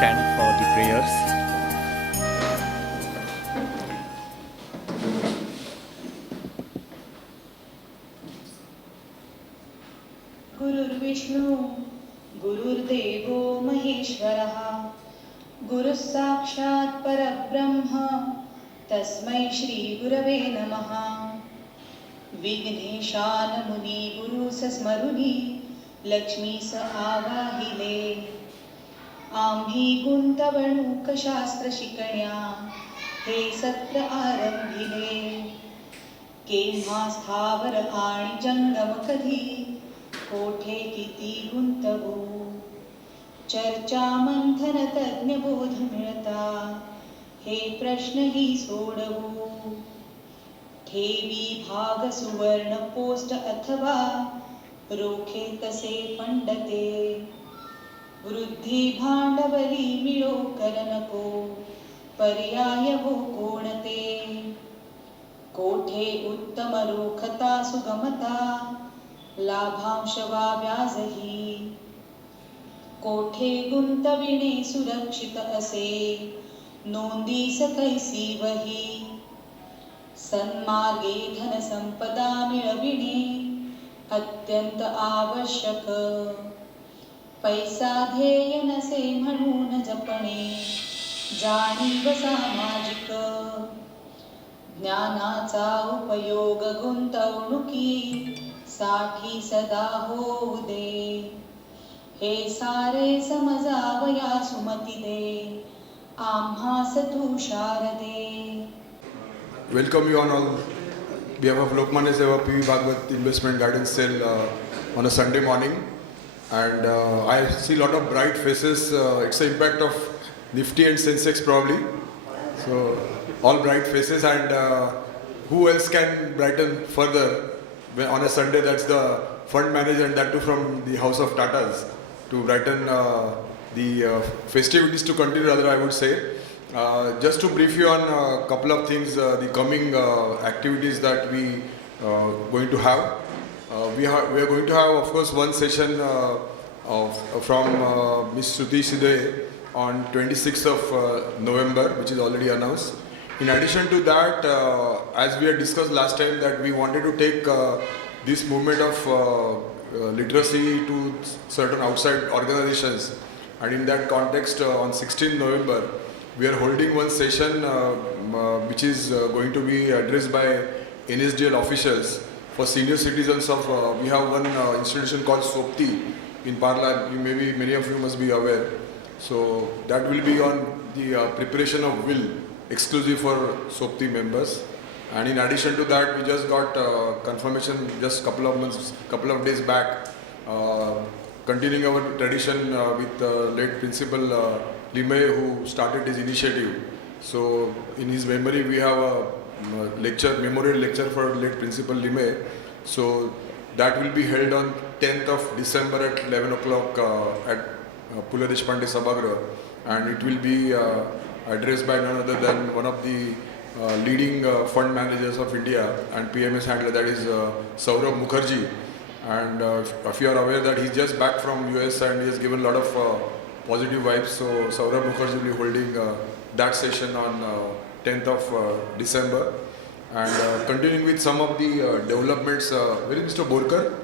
stand for the prayers. गुरुर्विष्णु गुरुर्देवो महेश्वरः गुरुः साक्षात् परब्रह्म तस्मै श्री गुरवे नमः। विघ्नेशानमुनी गुरु सस्मरुनी लक्ष्मीस आवाहिले आम्ही गुंतवणूक शास्त्र शिकण्या हे सत्र आरंभिले केव्हा स्थावर आणि जंगम कधी कोठे किती गुंतवू चर्चा मंथन तज्ञ बोध मिळता हे प्रश्नही सोडवू ठेवी भाग सुवर्ण पोस्ट अथवा रोखे तसे पंडते वृद्धी भांडवली मिळो कर नको पर्याय हो कोणते कोठे उत्तम रोखता सुगमता लाभांश वा व्याजही कोठे गुंतविणे सुरक्षित असे नोंदीस कैसी वही सन्मार्गे धन संपदा मिळविणे अत्यंत आवश्यक पैसा ध्येय नसे म्हणून जपणे जाणीव सामाजिक ज्ञानाचा उपयोग गुंतवणुकी साठी सदा होऊ दे हे सारे समजावया सुमती दे आम्हास तू शारदे. Welcome you on all behalf of Lokmanya Seva PV Bhagwat Investment Guidance Cell on a Sunday morning, and I see a lot of bright faces. It's the impact of Nifty and Sensex probably. So all bright faces, and who else can brighten further on a Sunday? That's the fund manager, and that too from the house of Tatas, to brighten the festivities to continue, rather I would say. Just to brief you on a couple of things, the coming activities that we going to have. We are going to have, of course, one session from Ms. Shruti Shide on 26th of November, which is already announced. In addition to that, as we had discussed last time, that we wanted to take this movement of literacy to certain outside organizations, and in that context, on 16th November, we are holding one session which is going to be addressed by NSDL officials for senior citizens of, we have one institution called SOPTI in Parla, maybe many of you must be aware. So that will be on the preparation of will exclusive for SOPTI members. And in addition to that, we just got confirmation just couple of days back, continuing our tradition with late Principal Lime, who started his initiative. So in his memory, we have a memorial lecture for late Principal Lime. So that will be held on 10th of December at 11 o'clock at Pula Deshpande Sabhagrah, and it will be addressed by none other than one of the leading fund managers of India and PMS handler, that is Saurabh Mukherjee. And if you are aware that he's just back from US and he has given a lot of positive vibes, so Saurabh Mukherjee will be holding that session on 10th of December. And continuing with some of the developments, where is Mr. Borkar?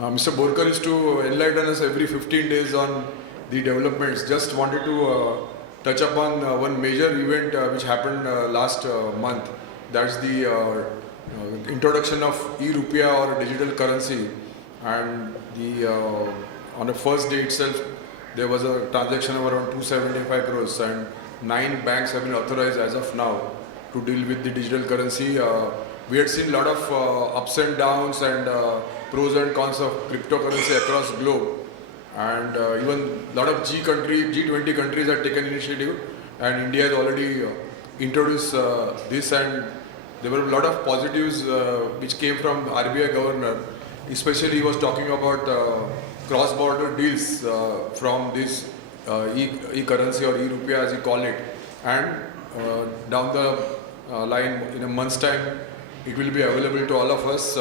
Mr. Borkar is to enlighten us every 15 days on the developments. Just wanted to touch upon one major event which happened last month. That's the introduction of e-Rupiah or digital currency. And on the first day itself, there was a transaction of around 275 crores, and 9 banks have been authorized as of now to deal with the digital currency. We had seen a lot of ups and downs and pros and cons of cryptocurrency across globe, and even a lot of G20 countries have taken initiative, and India has already introduced this, and there were a lot of positives which came from RBI governor. Especially he was talking about cross-border deals from this e-currency or e-Rupiah as you call it, and down the line in a month's time it will be available to all of us.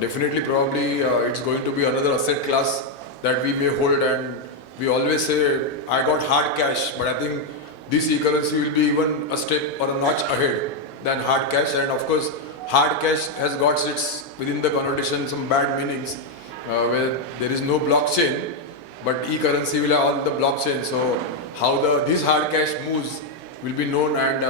Definitely probably it's going to be another asset class that we may hold, and we always say, I got hard cash, but I think this e-currency will be even a step or a notch ahead than hard cash. And of course, hard cash has got its, within the connotation, some bad meanings where there is no blockchain, but e-currency will have all the blockchain. So how this hard cash moves will be known, and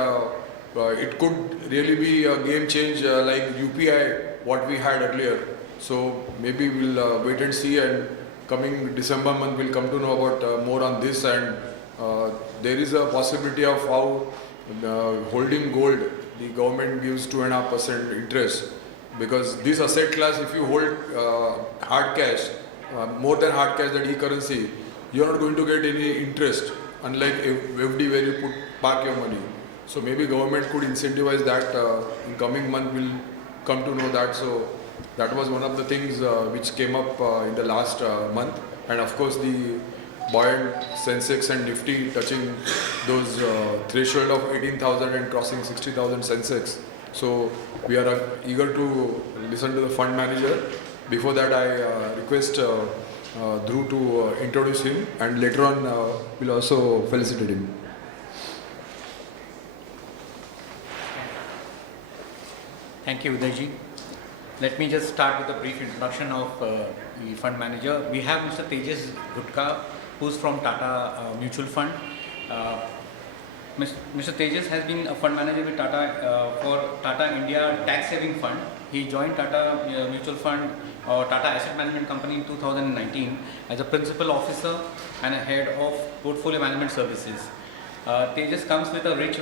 it could really be a game change like UPI, what we had earlier. So maybe we'll wait and see, and coming December month we'll come to know about more on this. And there is a possibility of how holding gold, the government gives 2.5% interest, because this asset class, if you hold hard cash, more than hard cash, that e-currency, you're not going to get any interest, unlike FD where you park your money. So maybe government could incentivize that. In coming month we'll come to know that. So that was one of the things which came up in the last month. And of course the buoyant Sensex and Nifty touching those threshold of 18,000 and crossing 60,000 Sensex. So we are eager to listen to the fund manager. Before that, I request Dhruv to introduce him, and later on we'll also felicitate him. Thank you, Udayji. Let me just start with a brief introduction of the fund manager. We have Mr. Tejas Gutka, who's from Tata Mutual Fund. Mr. Tejas has been a fund manager with Tata for Tata India Tax Saving Fund. He joined Tata Mutual Fund or Tata Asset Management Company in 2019 as a principal officer and a head of portfolio management services. Tejas comes with a rich,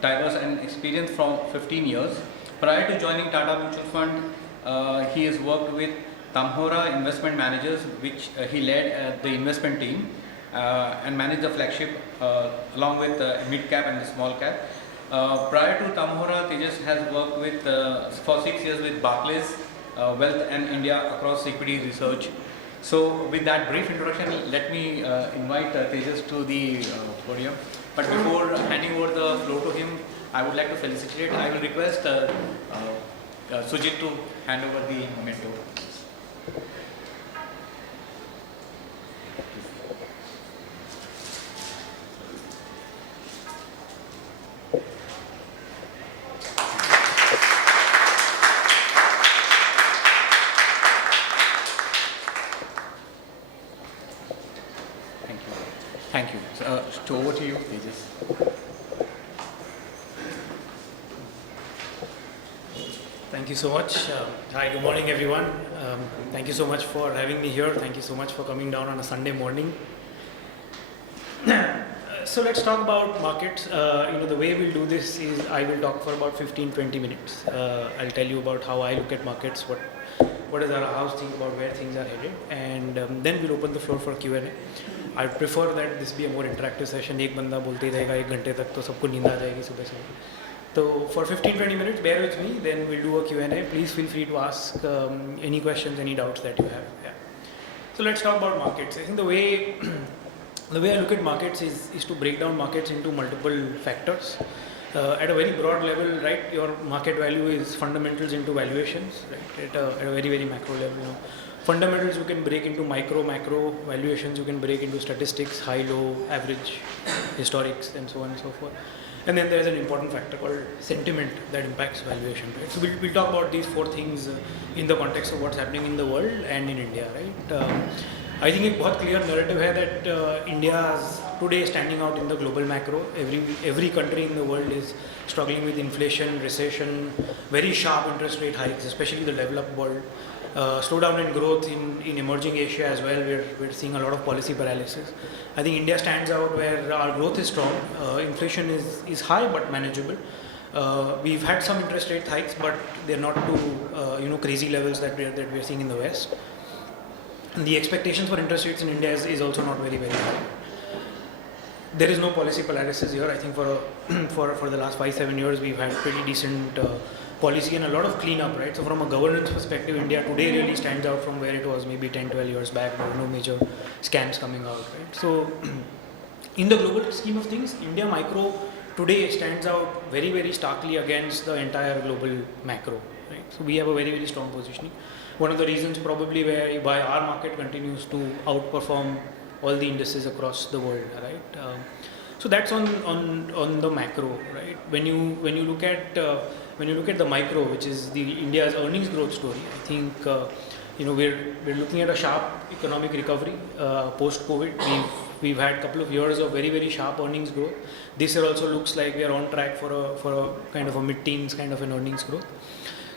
diverse and experience from 15 years. Prior to joining Tata Mutual Fund, he has worked with Tamhora Investment Managers, which he led the investment team and managed the flagship along with mid cap and the small cap. Prior to Tamhora, Tejas has worked with for 6 years with Barclays, Wealth and India across equity research. So with that brief introduction, let me invite Tejas to the podium. But before handing over the floor to him, I would like to felicitate. I will request Sujit to hand over the memento. Thank you. Thank you. So over to you, Tejas. Thank you so much. Hi, good morning, everyone. Thank you so much for having me here. Thank you so much for coming down on a Sunday morning. So let's talk about markets. The way we'll do this is I will talk for about 15-20 minutes. I'll tell you about how I look at markets, what is our house think about where things are headed, and then we'll open the floor for Q&A. I prefer that this be a more interactive session. एक बंदा बोलते ही रहेगा 1 घंटे तक तो सबको नींद आ जाएगी सुबह से. So for 15-20 minutes, bear with me, then we'll do a Q&A. Please feel free to ask any questions, any doubts that you have. Yeah. So let's talk about markets. I think the way I look at markets is to break down markets into multiple factors. At a very broad level, right, your market value is fundamentals into valuations, right, at a very, very macro level. Fundamentals you can break into micro, macro, valuations you can break into statistics, high, low, average, historics, and so on and so forth. And then there is an important factor called sentiment that impacts valuation, right? So we'll talk about these 4 things in the context of what's happening in the world and in India, right? I think a very clear narrative है that India is today standing out in the global macro. Every country in the world is struggling with inflation, recession, very sharp interest rate hikes, especially the developed world. Slowdown in growth in emerging Asia as well. We're seeing a lot of policy paralysis. I think India stands out where our growth is strong. Inflation is high but manageable. We've had some interest rate hikes, but they're not to crazy levels that we're seeing in the West. And the expectations for interest rates in India is also not very, very high. There is no policy paralysis here. I think for the last 5-7 years we've had pretty decent policy and a lot of cleanup, right? So from a governance perspective, India today really stands out from where it was maybe 10-12 years back. There were no major scams coming out, right? So in the global scheme of things, India micro today stands out very, very starkly against the entire global macro, right? So we have a very, very strong positioning. One of the reasons probably why our market continues to outperform all the indices across the world, right? So that's on the macro, right? When you look at the micro, which is the India's earnings growth story, I think we're looking at a sharp economic recovery post COVID. We've had a couple of years of very, very sharp earnings growth. This year also looks like we are on track for a kind of a mid-teens kind of an earnings growth.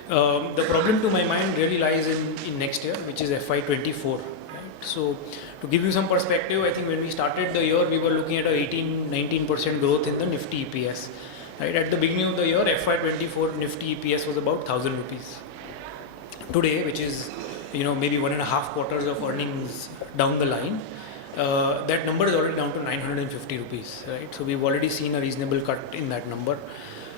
The problem to my mind really lies in next year, which is FY24. Right? So to give you some perspective, I think when we started the year, we were looking at a 18-19% growth in the Nifty EPS. Right? At the beginning of the year, FY24 Nifty EPS was about 1,000 rupees. Today, which is maybe 1.5 quarters of earnings down the line, that number is already down to 950 rupees, right? So we've already seen a reasonable cut in that number.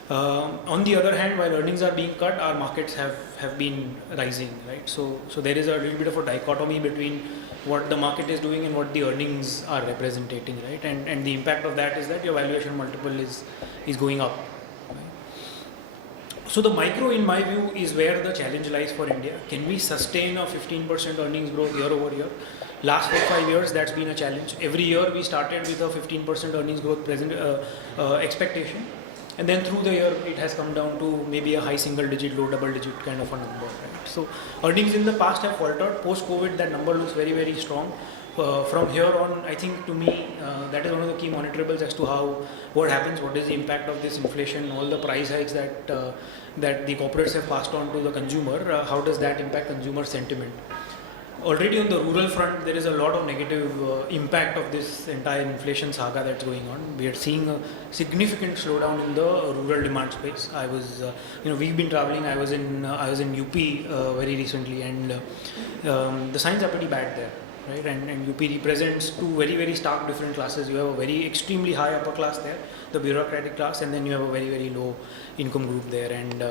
On the other hand, while earnings are being cut, our markets have been rising, right? So there is a little bit of a dichotomy between what the market is doing and what the earnings are representing, right? And the impact of that is that your valuation multiple is going up. So the micro, in my view, is where the challenge lies for India. Can we sustain a 15% earnings growth year over year? Last 4-5 years, that's been a challenge. Every year we started with a 15% earnings growth expectation, and then through the year it has come down to maybe a high single digit, low double digit kind of a number. Right? So earnings in the past have faltered. Post COVID, that number looks very, very strong. From here on, I think to me that is one of the key monitorables as to what happens, what is the impact of this inflation, all the price hikes that the corporates have passed on to the consumer. How does that impact consumer sentiment? Already on the rural front, there is a lot of negative impact of this entire inflation saga that's going on. We are seeing a significant slowdown in the rural demand space. I was, we've been traveling. I was in UP very recently, and the signs are pretty bad there. Right, and UP represents two very, very stark different classes. You have a very extremely high upper class there, the bureaucratic class, and then you have a very, very low income group there. And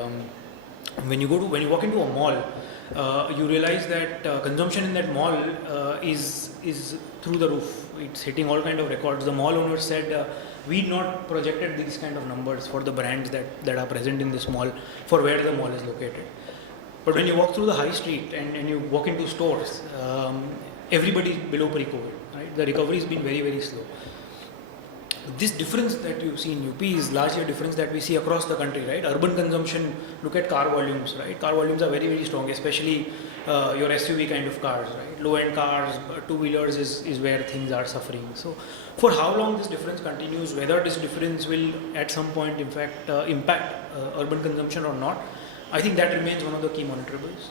when you walk into a mall, you realize that consumption in that mall is through the roof. It's hitting all kind of records. The mall owner said we not projected these kind of numbers for the brands that are present in this mall for where the mall is located. But when you walk through the high street and you walk into stores, everybody is below pre-COVID, right? The recovery has been very, very slow. This difference that you see in UP is largely a difference that we see across the country, right? Urban consumption, look at car volumes, right? Car volumes are very, very strong, especially your SUV kind of cars, right? Low-end cars, two-wheelers is where things are suffering. So for how long this difference continues, whether this difference will at some point, in fact, impact urban consumption or not, I think that remains one of the key monitorables.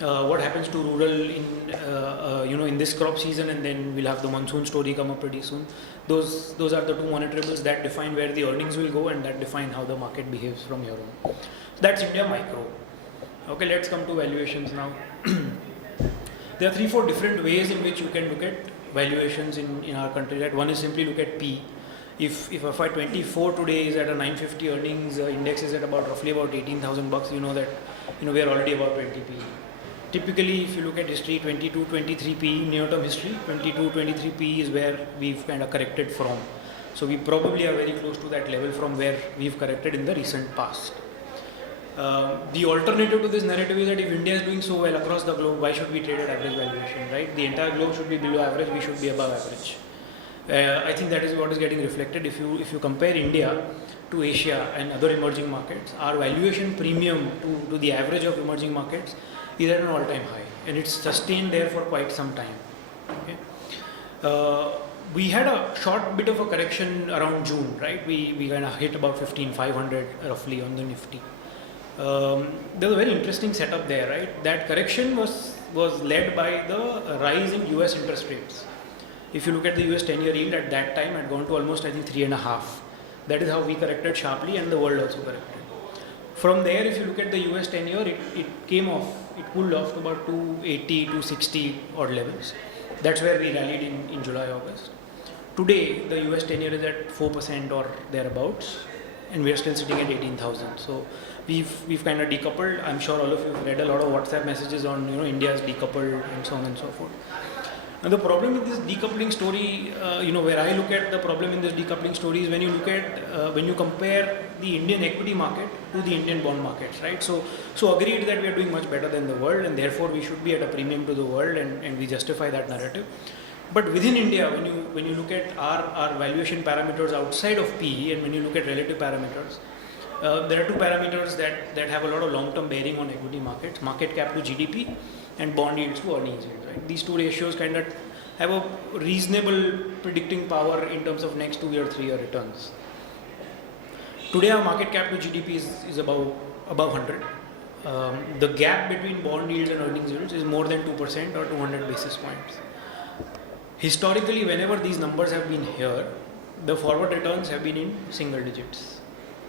What happens to rural in this crop season, and then we'll have the monsoon story come up pretty soon. Those are the two monitorables that define where the earnings will go and that define how the market behaves from here on. So that's India micro. Okay, let's come to valuations now. There are 3-4 different ways in which you can look at valuations in our country. Right? One is simply look at P. If FY24 today is at a 950 earnings, index is at roughly about 18,000 bucks, you know that we are already about 20 P. Typically, if you look at history, 22, 23 P, near-term history, 22, 23 P is where we've kind of corrected from. So we probably are very close to that level from where we've corrected in the recent past. The alternative to this narrative is that if India is doing so well across the globe, why should we trade at average valuation, right? The entire globe should be below average, we should be above average. I think that is what is getting reflected. If you compare India to Asia and other emerging markets, our valuation premium to the average of emerging markets is at an all-time high, and it's sustained there for quite some time. Okay. We had a short bit of a correction around June, right? We kind of hit about 15,500 roughly on the Nifty. There's a very interesting setup there, right? That correction was led by the rise in US interest rates. If you look at the US 10-year yield at that time, it had gone to almost, I think, 3.5. That is how we corrected sharply, and the world also corrected. From there, if you look at the US 10-year, it came off, it cooled off to about 280, 260 odd levels. That's where we rallied in July, August. Today, the US 10-year is at 4% or thereabouts, and we are still sitting at 18,000. So we've kind of decoupled. I'm sure all of you have read a lot of WhatsApp messages on India's decoupled and so on and so forth. And the problem with this decoupling story, where I look at the problem in this decoupling story is when you look at, when you compare the Indian equity market to the Indian bond markets, right? So agreed that we are doing much better than the world, and therefore we should be at a premium to the world, and we justify that narrative. But within India, when you look at our valuation parameters outside of PE, and when you look at relative parameters, there are two parameters that have a lot of long-term bearing on equity markets: market cap to GDP and bond yields to earnings yield. Right? These two ratios kind of have a reasonable predicting power in terms of next 2 year, 3 year returns. Today, our market cap to GDP is above 100. The gap between bond yields and earnings yields is more than 2% or 200 basis points. Historically, whenever these numbers have been here, the forward returns have been in single digits.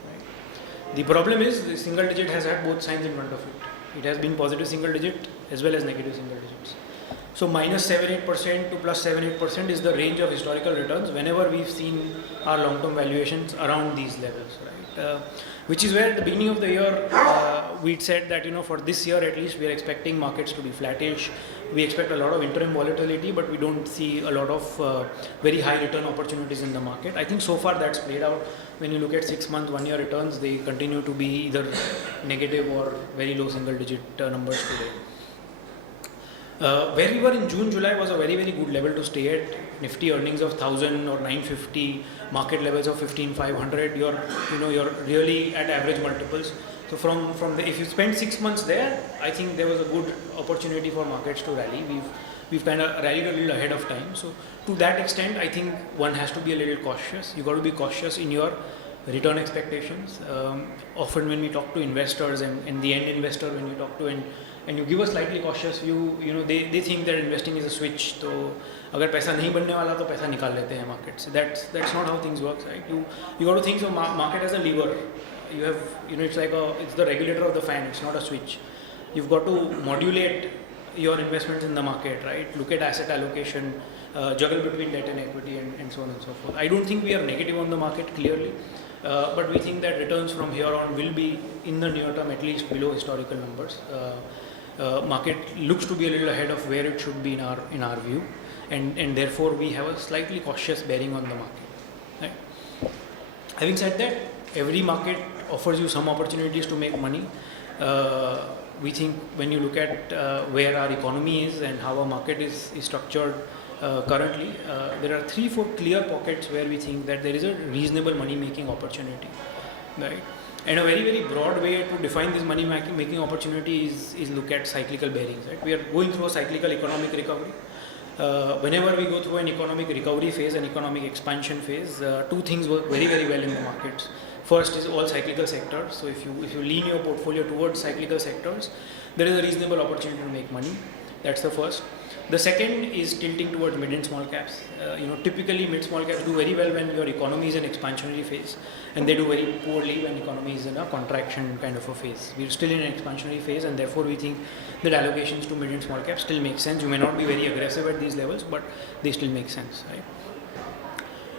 Right? The problem is the single digit has had both signs in front of it. It has been positive single digit as well as negative single digits. So minus 7-8% to plus 7-8% is the range of historical returns whenever we've seen our long-term valuations around these levels, right? Which is where at the beginning of the year we'd said that for this year at least we are expecting markets to be flattish. We expect a lot of interim volatility, but we don't see a lot of very high return opportunities in the market. I think so far that's played out. When you look at 6 month, 1 year returns, they continue to be either negative or very low single digit numbers today. Where we were in June, July was a very, very good level to stay at. Nifty earnings of 1000 or 950, market levels of 15,500. You're really at average multiples. So if you spend 6 months there, I think there was a good opportunity for markets to rally. We've kind of rallied a little ahead of time. So to that extent, I think one has to be a little cautious. You got to be cautious in your return expectations. Often when we talk to investors and the end investor, when you talk to and you give a slightly cautious view, they think that investing is a switch. So अगर पैसा नहीं बनने वाला तो पैसा निकाल लेते हैं market से. That's not how things work, right? You got to think of market as a lever. You have it's the regulator of the fan. It's not a switch. You've got to modulate your investments in the market, right? Look at asset allocation, juggle between debt and equity, and so on and so forth. I don't think we are negative on the market clearly, but we think that returns from here on will be in the near term at least below historical numbers. Market looks to be a little ahead of where it should be in our view, and therefore we have a slightly cautious bearing on the market. Right? Having said that, every market offers you some opportunities to make money. We think when you look at where our economy is and how our market is structured currently, there are 3-4 clear pockets where we think that there is a reasonable money making opportunity, right? And a very, very broad way to define this money making opportunity is look at cyclical bearings, right? We are going through a cyclical economic recovery. Whenever we go through an economic recovery phase, an economic expansion phase, two things work very, very well in the markets. First is all cyclical sectors. So if you lean your portfolio towards cyclical sectors, there is a reasonable opportunity to make money. That's the first. The second is tilting towards mid and small caps. Typically mid small caps do very well when your economy is in expansionary phase, and they do very poorly when economy is in a contraction kind of a phase. We're still in an expansionary phase, and therefore we think that allocations to mid and small caps still make sense. You may not be very aggressive at these levels, but they still make sense, right?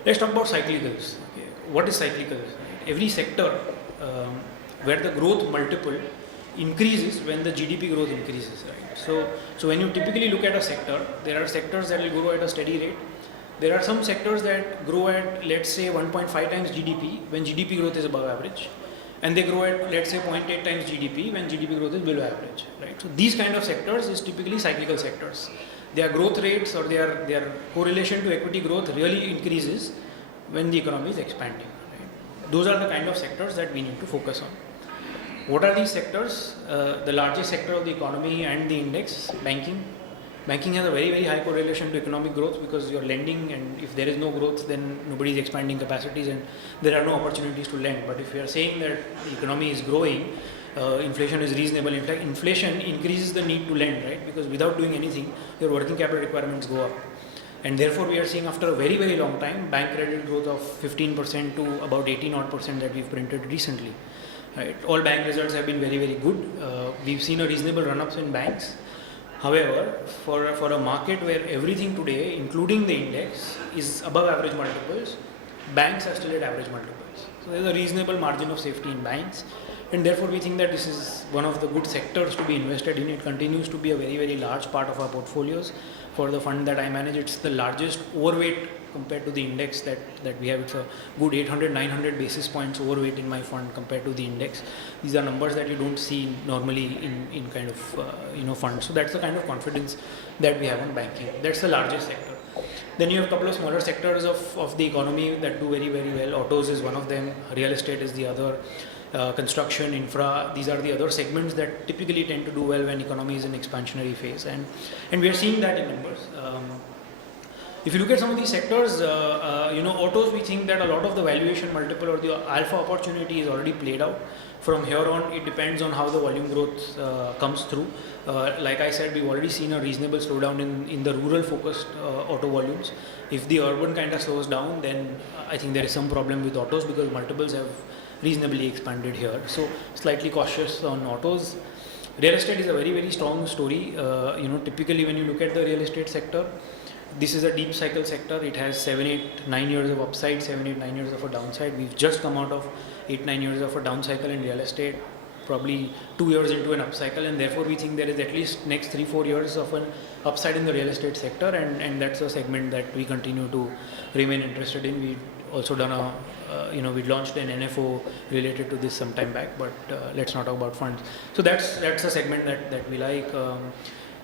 Let's talk about cyclicals. Okay. What is cyclical? Right? Every sector where the growth multiple increases when the GDP growth increases, right? So when you typically look at a sector, there are sectors that will grow at a steady rate. There are some sectors that grow at, let's say, 1.5 times GDP when GDP growth is above average, and they grow at, let's say, 0.8 times GDP when GDP growth is below average, right? So these kind of sectors is typically cyclical sectors. Their growth rates or their correlation to equity growth really increases when the economy is expanding, right? Those are the kind of sectors that we need to focus on. What are these sectors? The largest sector of the economy and the index, banking. Banking has a very, very high correlation to economic growth because you're lending, and if there is no growth, then nobody is expanding capacities and there are no opportunities to lend. But if you are saying that the economy is growing, inflation is reasonable. In fact, inflation increases the need to lend, right? Because without doing anything, your working capital requirements go up. And therefore, we are seeing after a very, very long time, bank credit growth of 15% to about 18% that we've printed recently. Right. All bank results have been very, very good. We've seen a reasonable run-ups in banks. However, for a market where everything today, including the index, is above average multiples, banks are still at average multiples. So there's a reasonable margin of safety in banks, and therefore we think that this is one of the good sectors to be invested in. It continues to be a very, very large part of our portfolios. For the fund that I manage, it's the largest overweight compared to the index that we have. It's a good 800-900 basis points overweight in my fund compared to the index. These are numbers that you don't see normally in kind of funds. So that's the kind of confidence that we have on banking. That's the largest sector. Then you have a couple of smaller sectors of the economy that do very, very well. Autos is one of them, real estate is the other, construction, infra, these are the other segments that typically tend to do well when economy is in expansionary phase, and we are seeing that in numbers. If you look at some of these sectors, autos, we think that a lot of the valuation multiple or the alpha opportunity is already played out. From here on, it depends on how the volume growth comes through. Like I said, we've already seen a reasonable slowdown in the rural focused auto volumes. If the urban kind of slows down, then I think there is some problem with autos because multiples have reasonably expanded here. So slightly cautious on autos. Real estate is a very, very strong story. Typically when you look at the real estate sector, this is a deep cycle sector. It has 7, 8, 9 years of upside, 7, 8, 9 years of a downside. We've just come out of 8, 9 years of a down cycle in real estate, probably 2 years into an upcycle, and therefore we think there is at least next 3, 4 years of an upside in the real estate sector, and that's a segment that we continue to remain interested in. We also done we launched an NFO related to this some time back, but let's not talk about funds. So that's a segment that we like.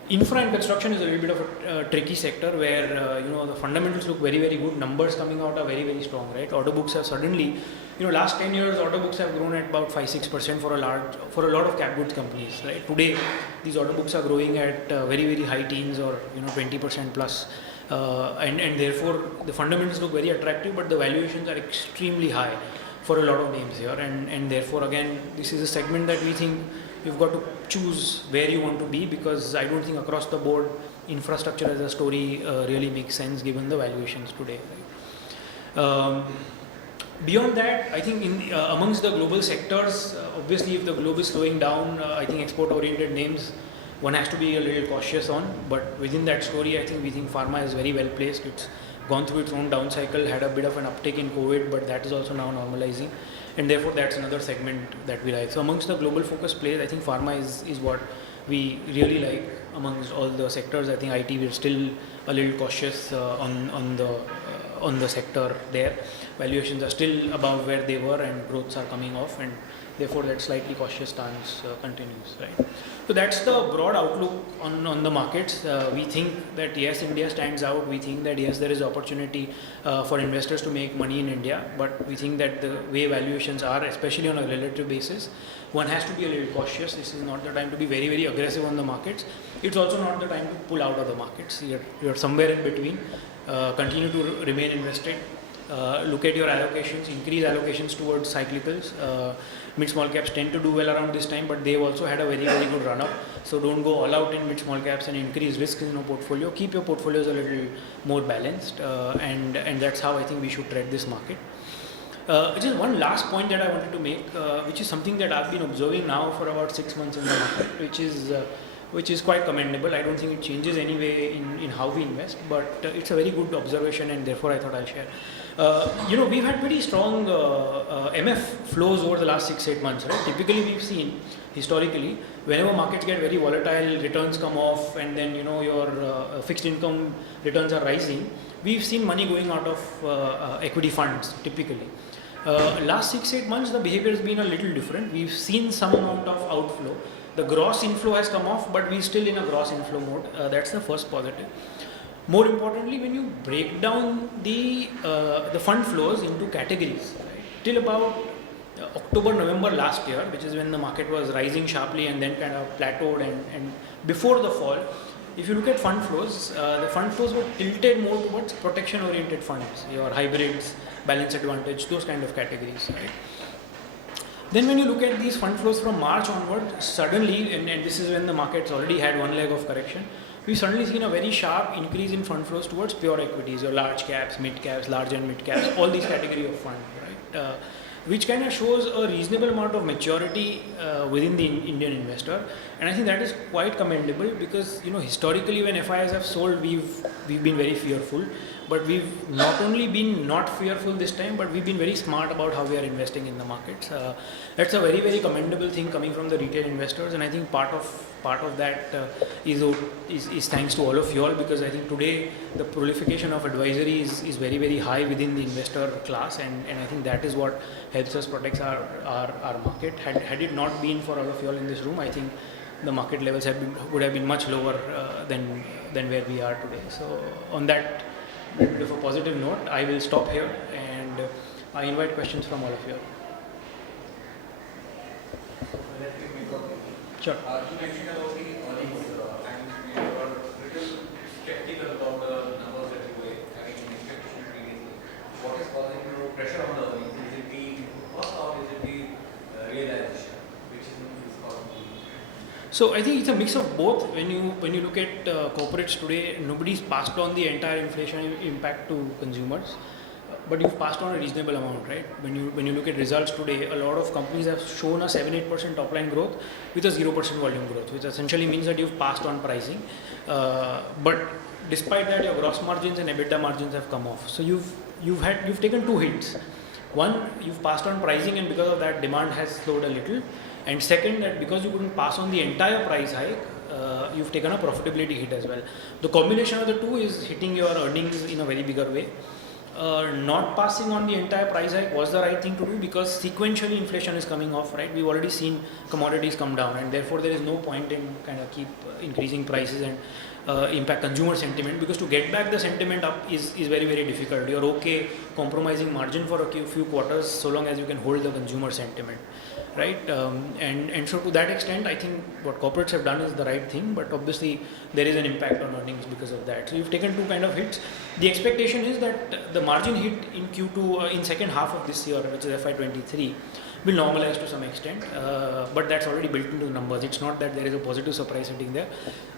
Infra and construction is a little bit of a tricky sector where the fundamentals look very, very good. Numbers coming out are very, very strong, right? Order books have suddenly, last 10 years, order books have grown at about 5-6% for a lot of cap goods companies, right? Today, these order books are growing at very, very high teens or 20% plus, and therefore the fundamentals look very attractive, but the valuations are extremely high for a lot of names here, and therefore again, this is a segment that we think you've got to choose where you want to be, because I don't think across the board infrastructure as a story really makes sense given the valuations today. Right? Beyond that, I think amongst the global sectors, obviously if the globe is slowing down, I think export-oriented names one has to be a little cautious on, but within that story, I think we think pharma is very well placed. It's gone through its own down cycle, had a bit of an uptick in COVID, but that is also now normalizing. And therefore, that's another segment that we like. So amongst the global focus plays, I think pharma is what we really like amongst all the sectors. I think IT, we're still a little cautious on the sector there. Valuations are still above where they were and growths are coming off, and therefore that slightly cautious stance continues. Right. So that's the broad outlook on the markets. We think that yes, India stands out. We think that yes, there is opportunity for investors to make money in India, but we think that the way valuations are, especially on a relative basis, one has to be a little cautious. This is not the time to be very, very aggressive on the markets. It's also not the time to pull out of the markets. You're somewhere in between. Continue to remain invested. Look at your allocations, increase allocations towards cyclicals. Mid-small caps tend to do well around this time, but they've also had a very, very good run-up. So don't go all out in mid-small caps and increase risk in your portfolio. Keep your portfolios a little more balanced, and that's how I think we should tread this market. Just one last point that I wanted to make, which is something that I've been observing now for about 6 months in the market, which is quite commendable. I don't think it changes any way in how we invest, but it's a very good observation, and therefore I thought I'll share. We've had pretty strong MF flows over the last 6-8 months, right? Typically we've seen historically, whenever markets get very volatile, returns come off, and then your fixed income returns are rising, we've seen money going out of equity funds typically. Last 6-8 months the behavior has been a little different. We've seen some amount of outflow. The gross inflow has come off, but we're still in a gross inflow mode. That's the first positive. More importantly, when you break down the fund flows into categories, right, till about October, November last year, which is when the market was rising sharply and then kind of plateaued, and before the fall, if you look at fund flows, the fund flows were tilted more towards protection-oriented funds, your hybrids, balance advantage, those kind of categories, right? Then when you look at these fund flows from March onward, suddenly, and this is when the markets already had one leg of correction, we've suddenly seen a very sharp increase in fund flows towards pure equities, your large caps, mid caps, large and mid caps, all these category of fund, right? Which kind of shows a reasonable amount of maturity within the Indian investor, and I think that is quite commendable because historically when FIIs have sold, we've been very fearful, but we've not only been not fearful this time, but we've been very smart about how we are investing in the markets. That's a very, very commendable thing coming from the retail investors, and I think part of that is thanks to all of you all, because I think today the proliferation of advisory is very, very high within the investor class, and I think that is what helps us protect our market. Had it not been for all of you all in this room, I think the market levels would have been much lower than where we are today. So on that little bit of a positive note, I will stop here and I invite questions from all of you. Sure. You mentioned about the earnings, and we were little skeptical about the numbers that you were having in expectation previously. What is causing you pressure on the earnings? Is it the input cost or is it the realization? Which is causing the... So I think it's a mix of both. When you look at corporates today, nobody's passed on the entire inflation impact to consumers, but you've passed on a reasonable amount, right? When you look at results today, a lot of companies have shown a 7-8% top line growth with a 0% volume growth, which essentially means that you've passed on pricing. But despite that, your gross margins and EBITDA margins have come off. So you've taken two hits. One, you've passed on pricing, and because of that, demand has slowed a little. And second, that because you couldn't pass on the entire price hike, you've taken a profitability hit as well. The combination of the two is hitting your earnings in a very bigger way. Not passing on the entire price hike was the right thing to do because sequentially inflation is coming off, right? We've already seen commodities come down, and therefore there is no point in kind of keep increasing prices and impact consumer sentiment, because to get back the sentiment up is very, very difficult. You're okay compromising margin for a few quarters so long as you can hold the consumer sentiment, right? And so to that extent, I think what corporates have done is the right thing, but obviously there is an impact on earnings because of that. So you've taken two kind of hits. The expectation is that the margin hit in Q2, in second half of this year, which is FY23, will normalize to some extent, but that's already built into the numbers. It's not that there is a positive surprise sitting there,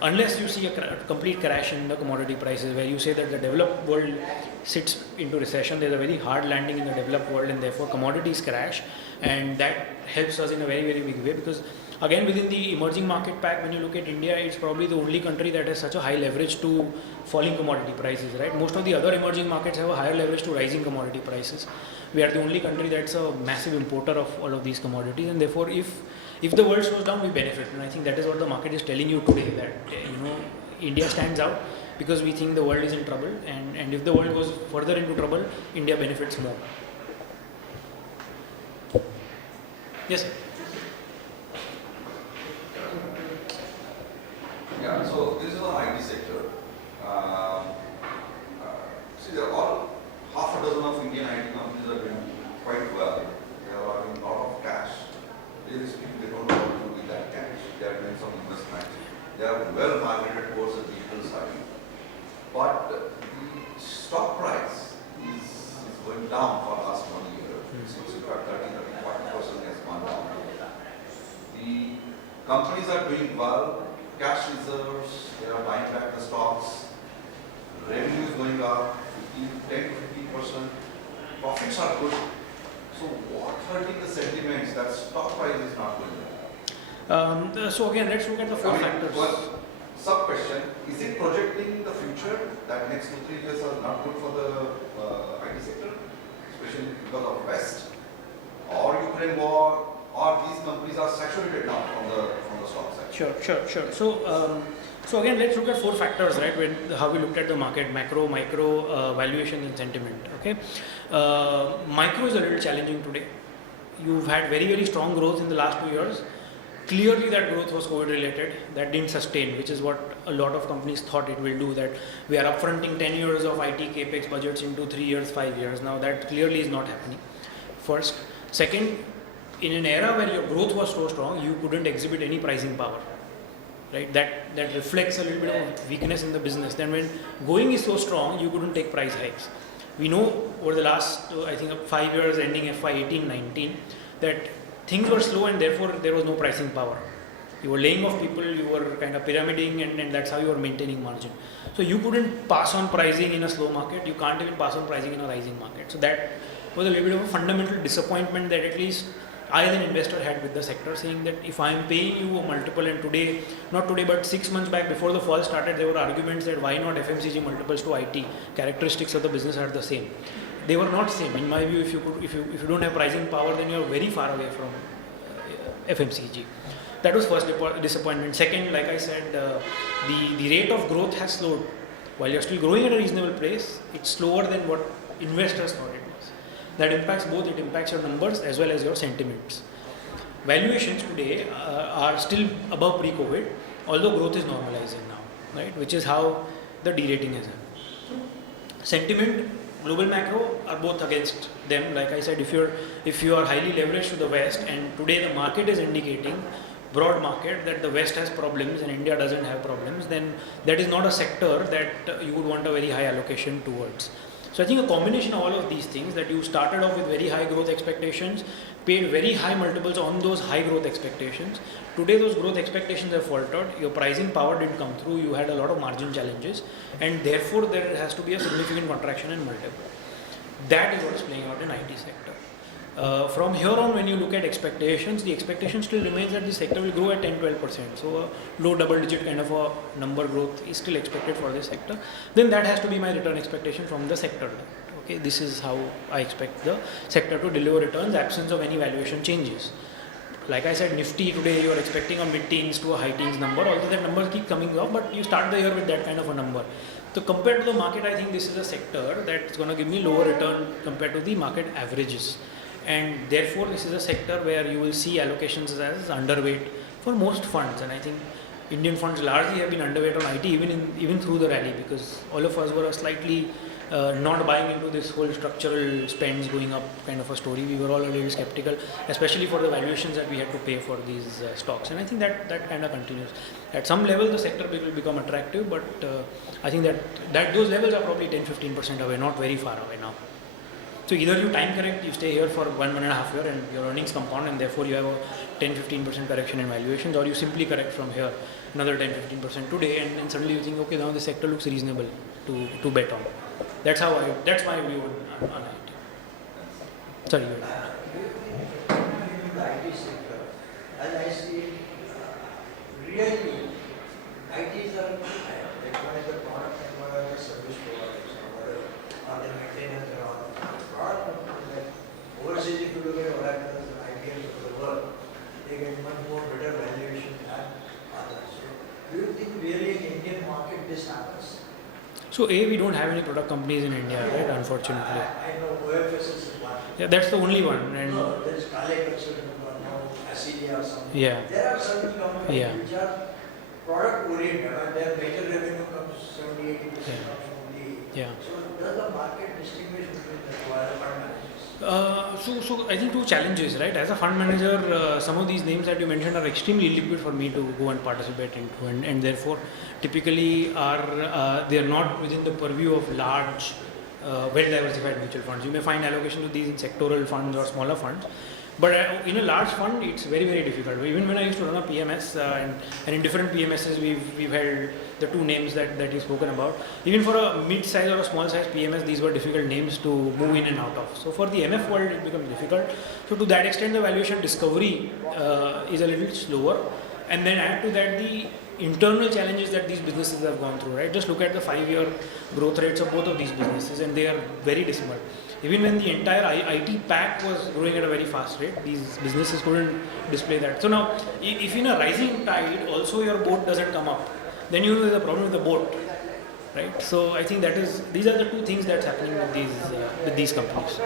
unless you see a complete crash in the commodity prices, where you say that the developed world sits into recession. There's a very hard landing in the developed world, and therefore commodities crash, and that helps us in a very, very big way, because again, within the emerging market pack, when you look at India, it's probably the only country that has such a high leverage to falling commodity prices, right? Most of the other emerging markets have a higher leverage to rising commodity prices. We are the only country that's a massive importer of all of these commodities, and therefore if the world slows down, we benefit. And I think that is what the market is telling you today, that India stands out because we think the world is in trouble, and if the world goes further into trouble, India benefits more. Yes, sir. Yeah, so this is on IT sector. See, there are all half a dozen of Indian IT companies are doing quite well. They are having a lot of cash. Really speaking, they don't know what to do with that cash. They are doing some investment. They are well migrated towards the digital side. But the stock price is going down for the last 1 year. Since in fact 30-40% has gone down. The companies are doing well. Cash reserves, they are buying back the stocks, revenue is going up 10-15%, profits are good. So what's hurting the sentiments that stock price is not going up? So again, let's look at the four factors. Well, sub question, is it projecting the future that next 2-3 years are not good for the IT sector, especially because of West or Ukraine war, or these companies are saturated now from the stock side? Sure. So again, let's look at four factors, right? How we looked at the market: macro, micro, valuation, and sentiment. Okay, micro is a little challenging today. You've had very, very strong growth in the last 2 years. Clearly, that growth was COVID related. That didn't sustain, which is what a lot of companies thought it will do. That we are upfronting 10 years of IT capex budgets into 3 years, 5 years. Now that clearly is not happening. First, second, in an era where your growth was so strong, you couldn't exhibit any pricing power, right? That reflects a little bit of weakness in the business. Then when going is so strong, you couldn't take price hikes. We know over the last, I think, 5 years ending FY 18-19, that things were slow and therefore there was no pricing power. You were laying off people, you were kind of pyramiding, and that's how you were maintaining margin. So you couldn't pass on pricing in a slow market. You can't even pass on pricing in a rising market. So that was a little bit of a fundamental disappointment that at least I as an investor had with the sector, saying that if I am paying you a multiple, and today, not today, but 6 months back before the fall started, there were arguments that why not FMCG multiples to IT, characteristics of the business are the same. They were not same. In my view, if you don't have pricing power, then you are very far away from FMCG. That was first disappointment. Second, like I said, the rate of growth has slowed. While you're still growing at a reasonable pace, it's slower than what investors thought it was. That impacts both. It impacts your numbers as well as your sentiments. Valuations today are still above pre-COVID, although growth is normalizing now, right? Which is how the derating has happened. sentiment, global macro are both against them. Like I said, if you are highly leveraged to the West, and today the market is indicating, broad market, that the West has problems and India doesn't have problems, then that is not a sector that you would want a very high allocation towards. So I think a combination of all of these things, that you started off with very high growth expectations, paid very high multiples on those high growth expectations. Today those growth expectations have faltered, your pricing power didn't come through, you had a lot of margin challenges, and therefore there has to be a significant contraction in multiple. That is what is playing out in IT sector. From here on, when you look at expectations, the expectation still remains that the sector will grow at 10-12%. So a low double digit kind of a number growth is still expected for this sector. Then that has to be my return expectation from the sector. Okay, this is how I expect the sector to deliver returns, absence of any valuation changes. Like I said, Nifty today you are expecting a mid-teens to a high-teens number, although that numbers keep coming up, but you start the year with that kind of a number. So compared to the market, I think this is a sector that's going to give me lower return compared to the market averages. And therefore, this is a sector where you will see allocations as underweight for most funds. And I think Indian funds largely have been underweight on IT even through the rally, because all of us were slightly not buying into this whole structural spends going up kind of a story. We were all a little skeptical, especially for the valuations that we had to pay for these stocks. And I think that kind of continues. At some level, the sector will become attractive, but I think that those levels are probably 10-15% away, not very far away now. So either you time correct, you stay here for 1.5 years and your earnings compound, and therefore you have a 10-15% correction in valuations, or you simply correct from here another 10-15% today, and then suddenly you think, okay, now the sector looks reasonable to bet on. That's my view on IT. Sorry. The IT sector, as I see it, really, ITs are like one is the product and one is the service providers, or the maintenance or product. Like overseas, if you look at Oracle and IBM of the world, they get much more better valuation than others. So, do you think really in Indian market this happens? So we don't have any product companies in India, right? Unfortunately. I know OFS is one. Yeah, that's the only one. And No, there is Kale Consultant, no, Asilia or something. yeah. There are certain companies Yeah. which are product oriented, and their major revenue comes 70-80% Yeah. comes from the. Yeah. So does the market distinguish between the fund managers? So I think two challenges, right? As a fund manager, some of these names that you mentioned are extremely illiquid for me to go and participate into, and therefore typically they are not within the purview of large, well-diversified mutual funds. You may find allocation to these in sectoral funds or smaller funds, but in a large fund, it's very, very difficult. Even when I used to run a PMS, and in different PMSs, we've held the two names that you've spoken about. Even for a mid-size or a small-size PMS, these were difficult names to move in and out of. So for the MF world, it becomes difficult. So to that extent, the valuation discovery is a little slower. And then add to that the internal challenges that these businesses have gone through, right? Just look at the 5-year growth rates of both of these businesses, and they are very dismal. Even when the entire IT pack was growing at a very fast rate, these businesses couldn't display that. So now, if in a rising tide also your boat doesn't come up, then you know there's a problem with the boat, right? So I think these are the two things that's happening with these companies.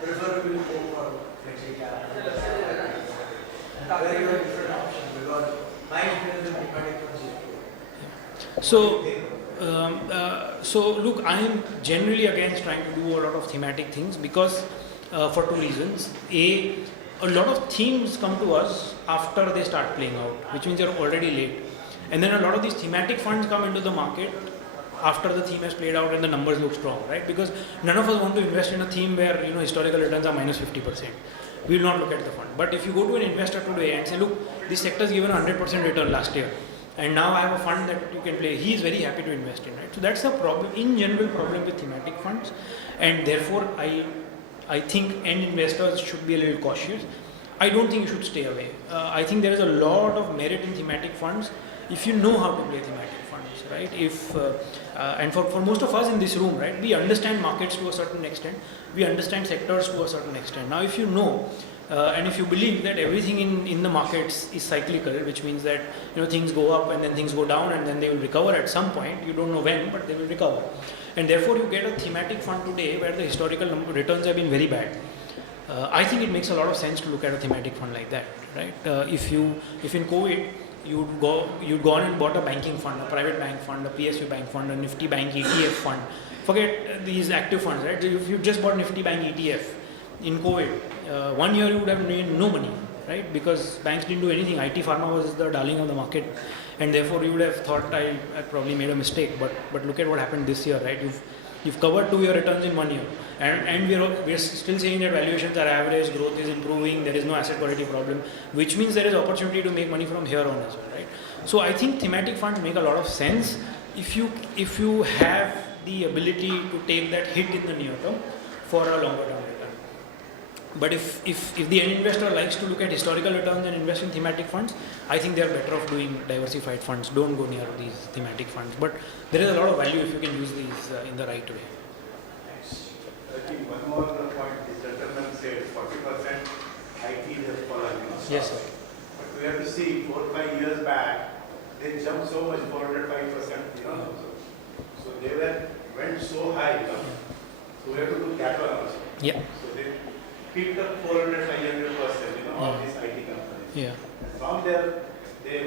Preferably go for flexi cap. Very, very different option, because my experience in thematic funds is So look, I am generally against trying to do a lot of thematic things, because for two reasons. A lot of themes come to us after they start playing out, which means you're already late. And then a lot of these thematic funds come into the market after the theme has played out and the numbers look strong, right? Because none of us want to invest in a theme where historical returns are minus 50%. We will not look at the fund. But if you go to an investor today and say, look, this sector has given 100% return last year, and now I have a fund that you can play, he is very happy to invest in, right? So that's the problem, in general, problem with thematic funds, and therefore I think end investors should be a little cautious. I don't think you should stay away. I think there is a lot of merit in thematic funds if you know how to play thematic funds, right? And for most of us in this room, right, we understand markets to a certain extent, we understand sectors to a certain extent. Now, if you know and if you believe that everything in the markets is cyclical, which means that things go up and then things go down and then they will recover at some point, you don't know when, but they will recover. And therefore, you get a thematic fund today where the historical returns have been very bad. I think it makes a lot of sense to look at a thematic fund like that. right? If in COVID you'd gone and bought a banking fund, a private bank fund, a PSU bank fund, a Nifty Bank ETF fund. Forget these active funds, right? If you just bought Nifty Bank ETF in COVID, 1 year you would have made no money, right? Because banks didn't do anything. IT Pharma was the darling of the market, and therefore you would have thought I probably made a mistake. But look at what happened this year, right? You've covered 2-year returns in 1 year, and we're still saying that valuations are average, growth is improving, there is no asset quality problem, which means there is opportunity to make money from here on as well, right? So I think thematic funds make a lot of sense if you have the ability to take that hit in the near term for a longer term return. But if the end investor likes to look at historical returns and invest in thematic funds, I think they are better off doing diversified funds. Don't go near these thematic funds. But there is a lot of value if you can use these in the right way. I think one more point is the gentleman said 40% IT has fallen. Yes, sir. But we have to see 4 or 5 years back, they jumped so much, 405%, So they went so high, So we have to do that one also. Yeah. So they picked up 400, 500%, all these IT companies. Yeah. And from there, they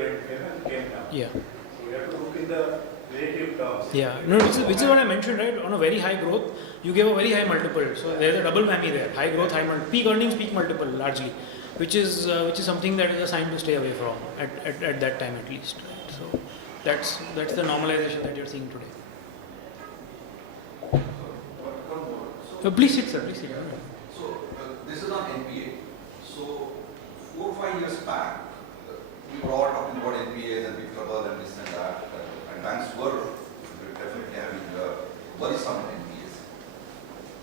came down. Yeah. So we have to look in the relative terms. Yeah. No, which is what I mentioned, right? On a very high growth, you give a very high multiple. So there's a double whammy there. High growth, high multiple. Peak earnings, peak multiple, largely, which is something that is a sign to stay away from at that time at least. Right? So that's the normalization that you're seeing today. Please sit, sir. Please sit. So this is on NPA. So 4 or 5 years back, we were all talking about NPAs and big trouble and this and that, and banks were definitely having worrisome NPAs.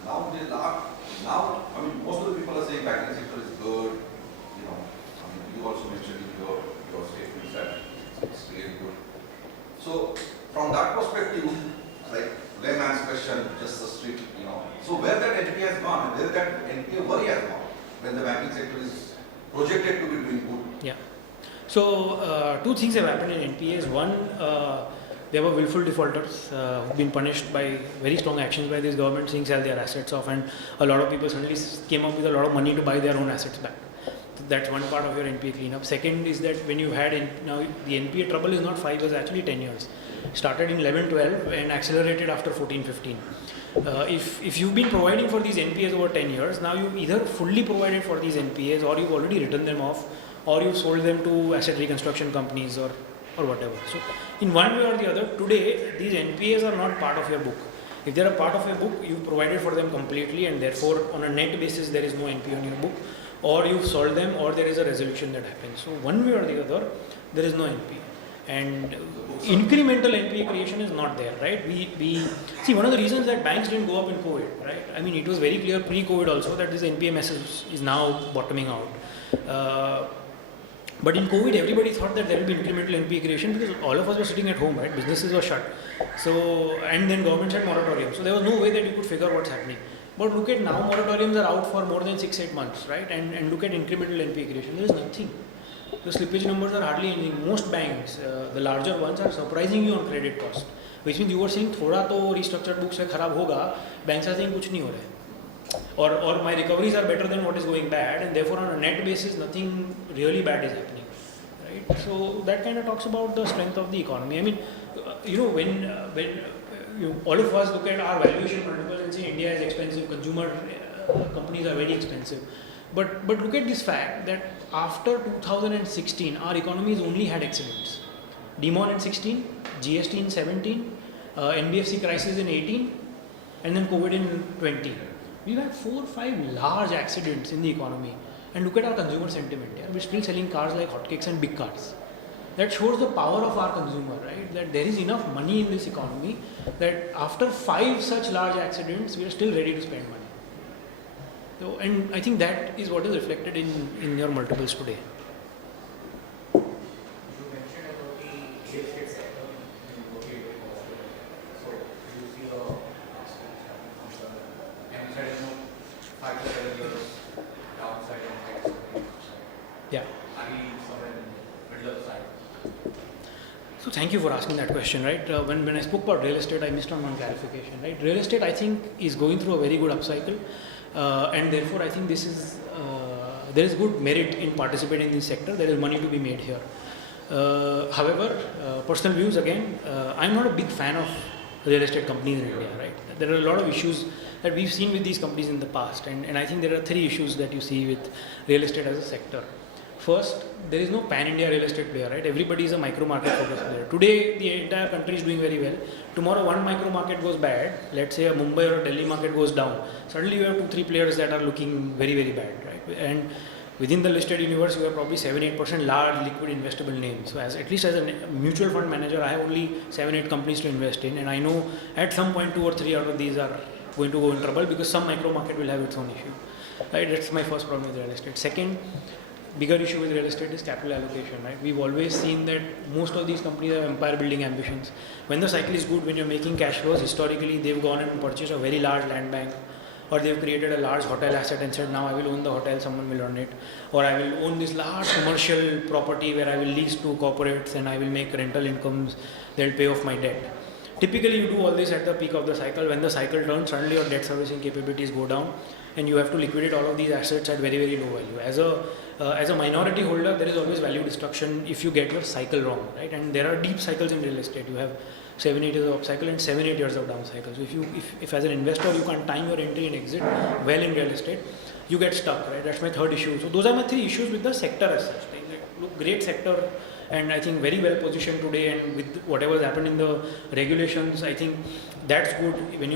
Now most of the people are saying banking sector is good. You also mentioned in your statements that it's really good. So from that perspective, like layman's question, just a street, So where that NPA has gone, where that NPA worry has gone, when the banking sector is projected to be doing good? Yeah. So two things have happened in NPAs. One, there were willful defaulters who've been punished by very strong actions by this government, saying sell their assets off, and a lot of people suddenly came up with a lot of money to buy their own assets back. So that's one part of your NPA cleanup. Second is that when you had now the NPA trouble is not 5 years, actually 10 years. Started in 11-12 and accelerated after 14-15. If you've been providing for these NPAs over 10 years, now you've either fully provided for these NPAs, or you've already written them off, or you've sold them to asset reconstruction companies or whatever. So in one way or the other, today these NPAs are not part of your book. If they're a part of your book, you've provided for them completely, and therefore on a net basis there is no NPA on your book, or you've sold them, or there is a resolution that happens. So one way or the other, there is no NPA. And incremental NPA creation is not there, right? We see one of the reasons that banks didn't go up in COVID, right? I mean, it was very clear pre-COVID also that this NPA message is now bottoming out. But in COVID, everybody thought that there will be incremental NPA creation because all of us were sitting at home, right? Businesses were shut. So, and then government had moratorium. So there was no way that you could figure what's happening. But look at now, moratoriums are out for more than 6-8 months, right? And look at incremental NPA creation. There is nothing. The slippage numbers are hardly anything. Most banks, the larger ones, are surprising you on credit cost. Which means you were saying, thoda to restructured books se kharab hoga, banks are saying kuch nahi ho raha. Or my recoveries are better than what is going bad, and therefore on a net basis, nothing really bad is happening. Right? So that kind of talks about the strength of the economy. I mean, when all of us look at our valuation multiples and say India is expensive, consumer companies are very expensive. But look at this fact that after 2016, our economies only had accidents. Demon in 16, GST in 17, NBFC crisis in 18, and then COVID in 20. We've had 4 or 5 large accidents in the economy. And look at our consumer sentiment. Yeah? We're still selling cars like hotcakes and big cars. That shows the power of our consumer, right? That there is enough money in this economy that after 5 such large accidents, we are still ready to spend money. So, and I think that is what is reflected in your multiples today. You mentioned about the real estate sector in COVID. So, do you see a and there is no 5 to 7 years downside and 5 to 7 years upside? Yeah. Are we somewhere in the middle of the cycle? So thank you for asking that question, right? When I spoke about real estate, I missed on one clarification, right? Real estate, I think, is going through a very good upcycle. And therefore, I think this is there is good merit in participating in this sector. There is money to be made here. However, personal views again, I'm not a big fan of real estate companies in India, right? There are a lot of issues that we've seen with these companies in the past, and I think there are 3 issues that you see with real estate as a sector. First, there is no pan-India real estate player, right? Everybody is a micro-market focused player. Today, the entire country is doing very well. Tomorrow, one micro-market goes bad. Let's say a Mumbai or a Delhi market goes down. Suddenly, you have 2-3 players that are looking very, very bad, right? And within the listed universe, you have probably 7-8% large liquid investable names. So, at least as a mutual fund manager, I have only 7-8 companies to invest in, and I know at some point 2 or 3 out of these are going to go in trouble because some micro-market will have its own issue, right? That's my first problem with real estate. Second, bigger issue with real estate is capital allocation, right? We've always seen that most of these companies have empire building ambitions. When the cycle is good, when you're making cash flows, historically they've gone and purchased a very large land bank, or they've created a large hotel asset and said, now I will own the hotel, someone will own it, or I will own this large commercial property where I will lease to corporates and I will make rental incomes, they'll pay off my debt. Typically you do all this at the peak of the cycle. When the cycle turns, suddenly your debt servicing capabilities go down and you have to liquidate all of these assets at very, very low value. As a minority holder, there is always value destruction if you get your cycle wrong, right? And there are deep cycles in real estate. You have 7-8 years of up cycle and 7-8 years of down cycle. So if as an investor you can't time your entry and exit well in real estate, you get stuck, right? That's my third issue. So those are my 3 issues with the sector as such. Look, great sector, and I think very well positioned today, and with whatever has happened in the regulations, I think that's good. When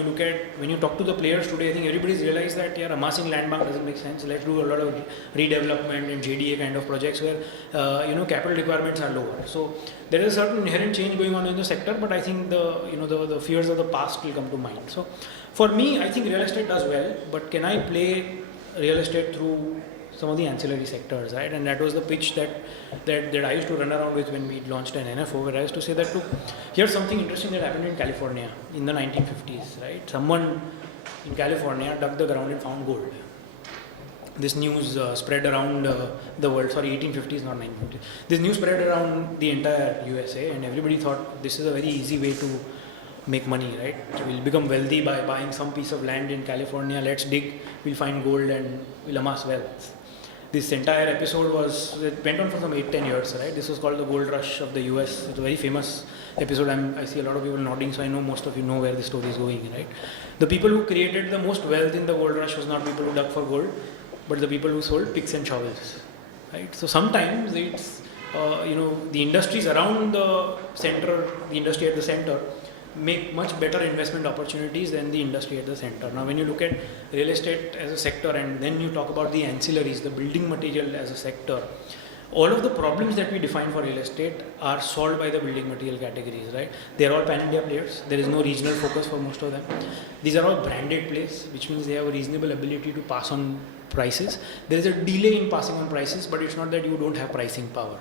you talk to the players today, I think everybody's realized that amassing land bank doesn't make sense. Let's do a lot of redevelopment and JDA kind of projects where capital requirements are lower. So there is a certain inherent change going on in the sector, but I think the fears of the past will come to mind. So for me, I think real estate does well, but can I play real estate through some of the ancillary sectors, right? And that was the pitch that I used to run around with when we launched an NFO, where I used to say that, look, here's something interesting that happened in California in the 1950s, right? Someone in California dug the ground and found gold. This news spread around the world, 1850s, not 1950s. This news spread around the entire USA, and everybody thought this is a very easy way to make money, right? We'll become wealthy by buying some piece of land in California, let's dig, we'll find gold and we'll amass wealth. This entire episode went on for some 8-10 years, right? This was called the gold rush of the US. It's a very famous episode. I see a lot of people nodding, so I know most of you know where the story is going, right? The people who created the most wealth in the gold rush was not people who dug for gold, but the people who sold picks and shovels, right? So sometimes it's, the industries around the center, the industry at the center, make much better investment opportunities than the industry at the center. Now, when you look at real estate as a sector and then you talk about the ancillaries, the building material as a sector, all of the problems that we define for real estate are solved by the building material categories, right? They are all pan-India players. There is no regional focus for most of them. These are all branded players, which means they have a reasonable ability to pass on prices. There is a delay in passing on prices, but it's not that you don't have pricing power.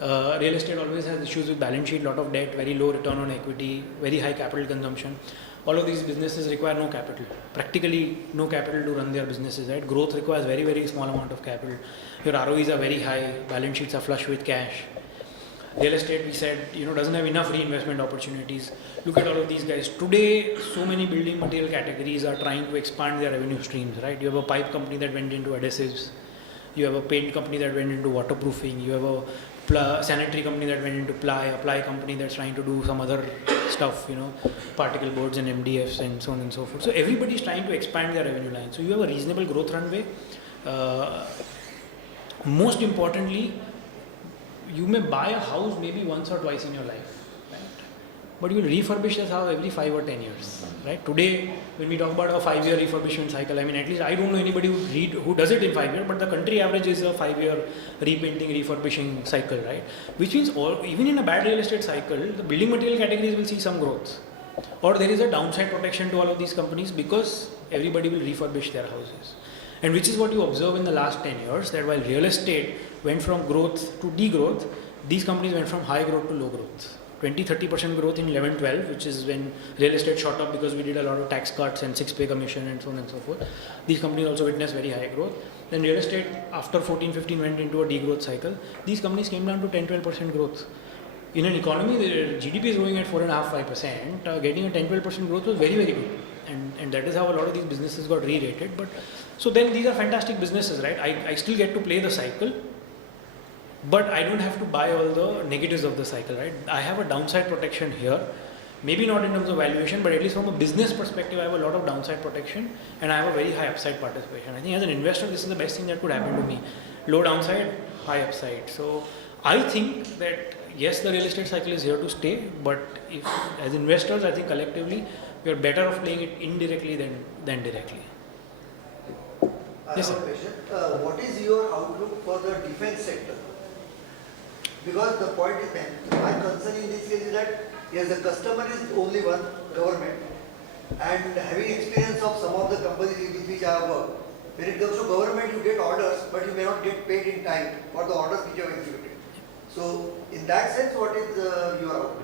Real estate always has issues with balance sheet, lot of debt, very low return on equity, very high capital consumption. All of these businesses require no capital, practically no capital to run their businesses, right? Growth requires very, very small amount of capital. Your ROEs are very high, balance sheets are flush with cash. Real estate, we said, doesn't have enough reinvestment opportunities. Look at all of these guys. Today, so many building material categories are trying to expand their revenue streams, right? You have a pipe company that went into adhesives. You have a paint company that went into waterproofing. You have a sanitary company that went into a ply company that's trying to do some other stuff, particle boards and MDFs and so on and so forth. So everybody is trying to expand their revenue line. So you have a reasonable growth runway. Most importantly, you may buy a house maybe once or twice in your life, right? But you will refurbish this house every 5 or 10 years, right? Today, when we talk about a 5-year refurbishment cycle, at least I don't know anybody who does it in 5 years, but the country average is a 5-year repainting, refurbishing cycle, right? Which means even in a bad real estate cycle, the building material categories will see some growth. Or there is a downside protection to all of these companies because everybody will refurbish their houses. And which is what you observe in the last 10 years, that while real estate went from growth to degrowth, these companies went from high growth to low growth. 20-30% growth in 11-12, which is when real estate shot up because we did a lot of tax cuts and 6-pay commission and so on and so forth. These companies also witnessed very high growth. Then real estate after 14-15 went into a degrowth cycle. These companies came down to 10-12% growth. In an economy, the GDP is growing at 4.5-5%. Getting a 10-12% growth was very, very good. and that is how a lot of these businesses got re-rated. But so then these are fantastic businesses, right? I still get to play the cycle, but I don't have to buy all the negatives of the cycle, right? I have a downside protection here, maybe not in terms of valuation, but at least from a business perspective, I have a lot of downside protection and I have a very high upside participation. I think as an investor, this is the best thing that could happen to me. Low downside, high upside. So I think that yes, the real estate cycle is here to stay, but if as investors, I think collectively, we are better off playing it indirectly than directly. I Yes, have a sir. question. What is your outlook for the defense sector? Because the point is that my concern in this case is that yes, the customer is only one, government, and having experience of some of the companies with which I have worked, when it comes to government, you get orders, but you may not get paid in time for the orders which you have executed. So, in that sense, what is your outlook?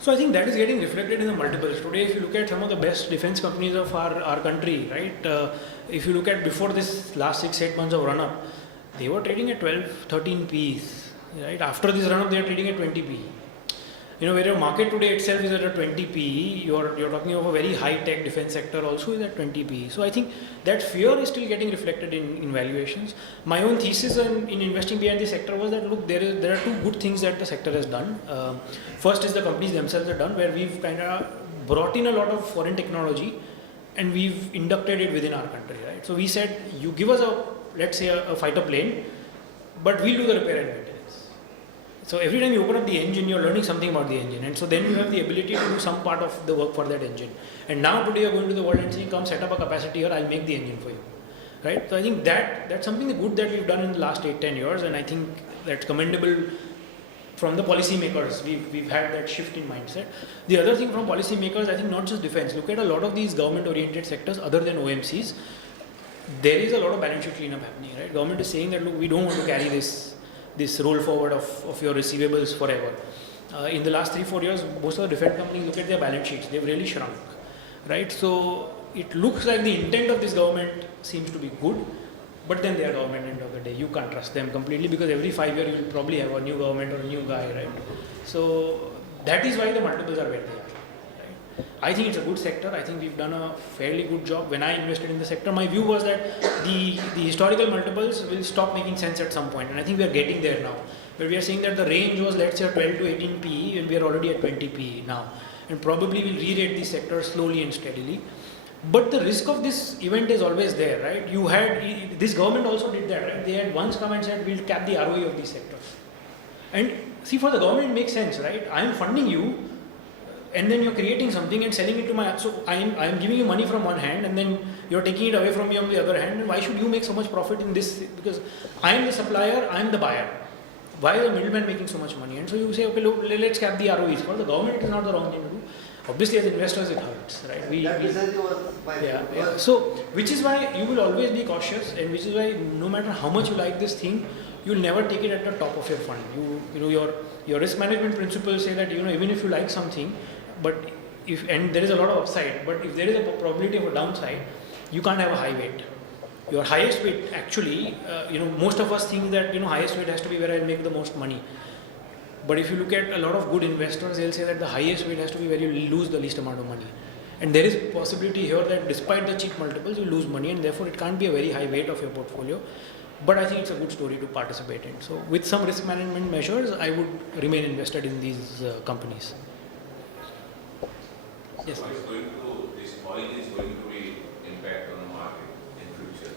So I think that is getting reflected in the multiples. Today, if you look at some of the best defense companies of our country, right? If you look at before this last 6-8 months of run-up, they were trading at 12-13 Ps, right? After this run-up, they are trading at 20 P. You know, where your market today itself is at a 20 PE, you're talking of a very high-tech defense sector also is at 20 PE. So I think that fear is still getting reflected in valuations. My own thesis in investing behind this sector was that, look, there are two good things that the sector has done. First is the companies themselves have done, where we've kind of brought in a lot of foreign technology and we've inducted it within our country, right? So we said, you give us let's say a fighter plane, but we'll do the repair and maintenance. So every time you open up the engine, you're learning something about the engine, and so then you have the ability to do some part of the work for that engine. And now today you're going to the world and saying, come set up a capacity here, I'll make the engine for you, right? So I think that's something good that we've done in the last 8-10 years, and I think that's commendable from the policymakers. We've had that shift in mindset. The other thing from policymakers, I think not just defense, look at a lot of these government-oriented sectors other than OMCs, there is a lot of balance sheet cleanup happening, right? Government is saying that, look, we don't want to carry this roll forward of your receivables forever. In the last 3-4 years, most of the defense companies look at their balance sheets, they've really shrunk, right? So it looks like the intent of this government seems to be good, but then they are government end of the day. You can't trust them completely because every 5 years you will probably have a new government or a new guy, right? So that is why the multiples are where they are. I think it's a good sector. I think we've done a fairly good job. When I invested in the sector, my view was that the historical multiples will stop making sense at some point, and I think we are getting there now. Where we are saying that the range was, let's say, 12 to 18 PE, and we are already at 20 PE now, and probably will re-rate the sector slowly and steadily. But the risk of this event is always there, right? You had this government also did that, right? They had once come and said, we'll cap the ROE of these sectors. And see, for the government, it makes sense, right? I am funding you, and then you're creating something and selling it to my, so I am giving you money from one hand and then you're taking it away from me on the other hand, and why should you make so much profit in this? Because I am the supplier, I am the buyer. Why is the middleman making so much money? And so you say, okay, look, let's cap the ROEs. For the government, it is not the wrong thing to do. Obviously, as investors, it hurts, right? So, which is why you will always be cautious, and which is why no matter how much you like this thing, you will never take it at the top of your fund. You know your risk management principles say that, even if you like something, but and there is a lot of upside, but if there is a probability of a downside, you can't have a high weight. Your highest weight, actually, most of us think that highest weight has to be where I'll make the most money. But if you look at a lot of good investors, they'll say that the highest weight has to be where you lose the least amount of money. And there is possibility here that despite the cheap multiples, you lose money, and therefore it can't be a very high weight of your portfolio. But I think it's a good story to participate in. So with some risk management measures, I would remain invested in these companies. Yes. What is going to, this oil is going to be impact on the market in future?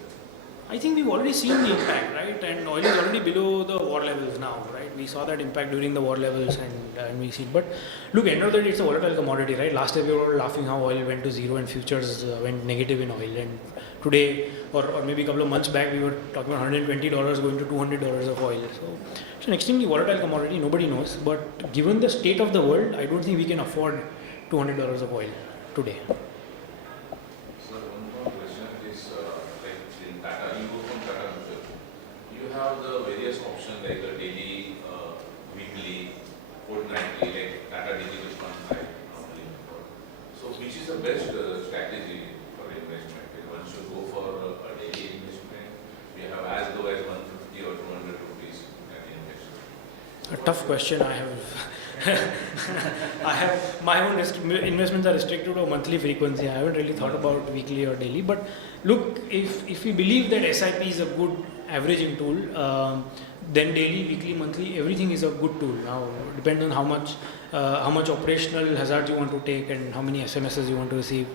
I think we've already seen the impact, right? And oil is already below the war levels now, right? We saw that impact during the war levels, and we see. But look, end of the day, it's a volatile commodity, right? Last year we were laughing how oil went to zero and futures went negative in oil. And today, or maybe a couple of months back, we were talking about $120 going to $200 of oil. So it's an extremely volatile commodity. Nobody knows. But given the state of the world, I don't think we can afford $200 of oil today. So one more question is, like in Tata, you go from Tata Mutual, you have the various options like a daily, weekly, fortnightly, like Tata Digital Fund, right? Normally. So which is the best strategy for investment? If one should go for a daily investment, we have as low as 150 or 200 rupees at the investment. A tough question. I have I have my own investments are restricted to a monthly frequency. I haven't really thought about weekly or daily. But look, if we believe that SIP is a good averaging tool, then daily, weekly, monthly, everything is a good tool. Now, depends on how much operational hazard you want to take and how many SMSs you want to receive.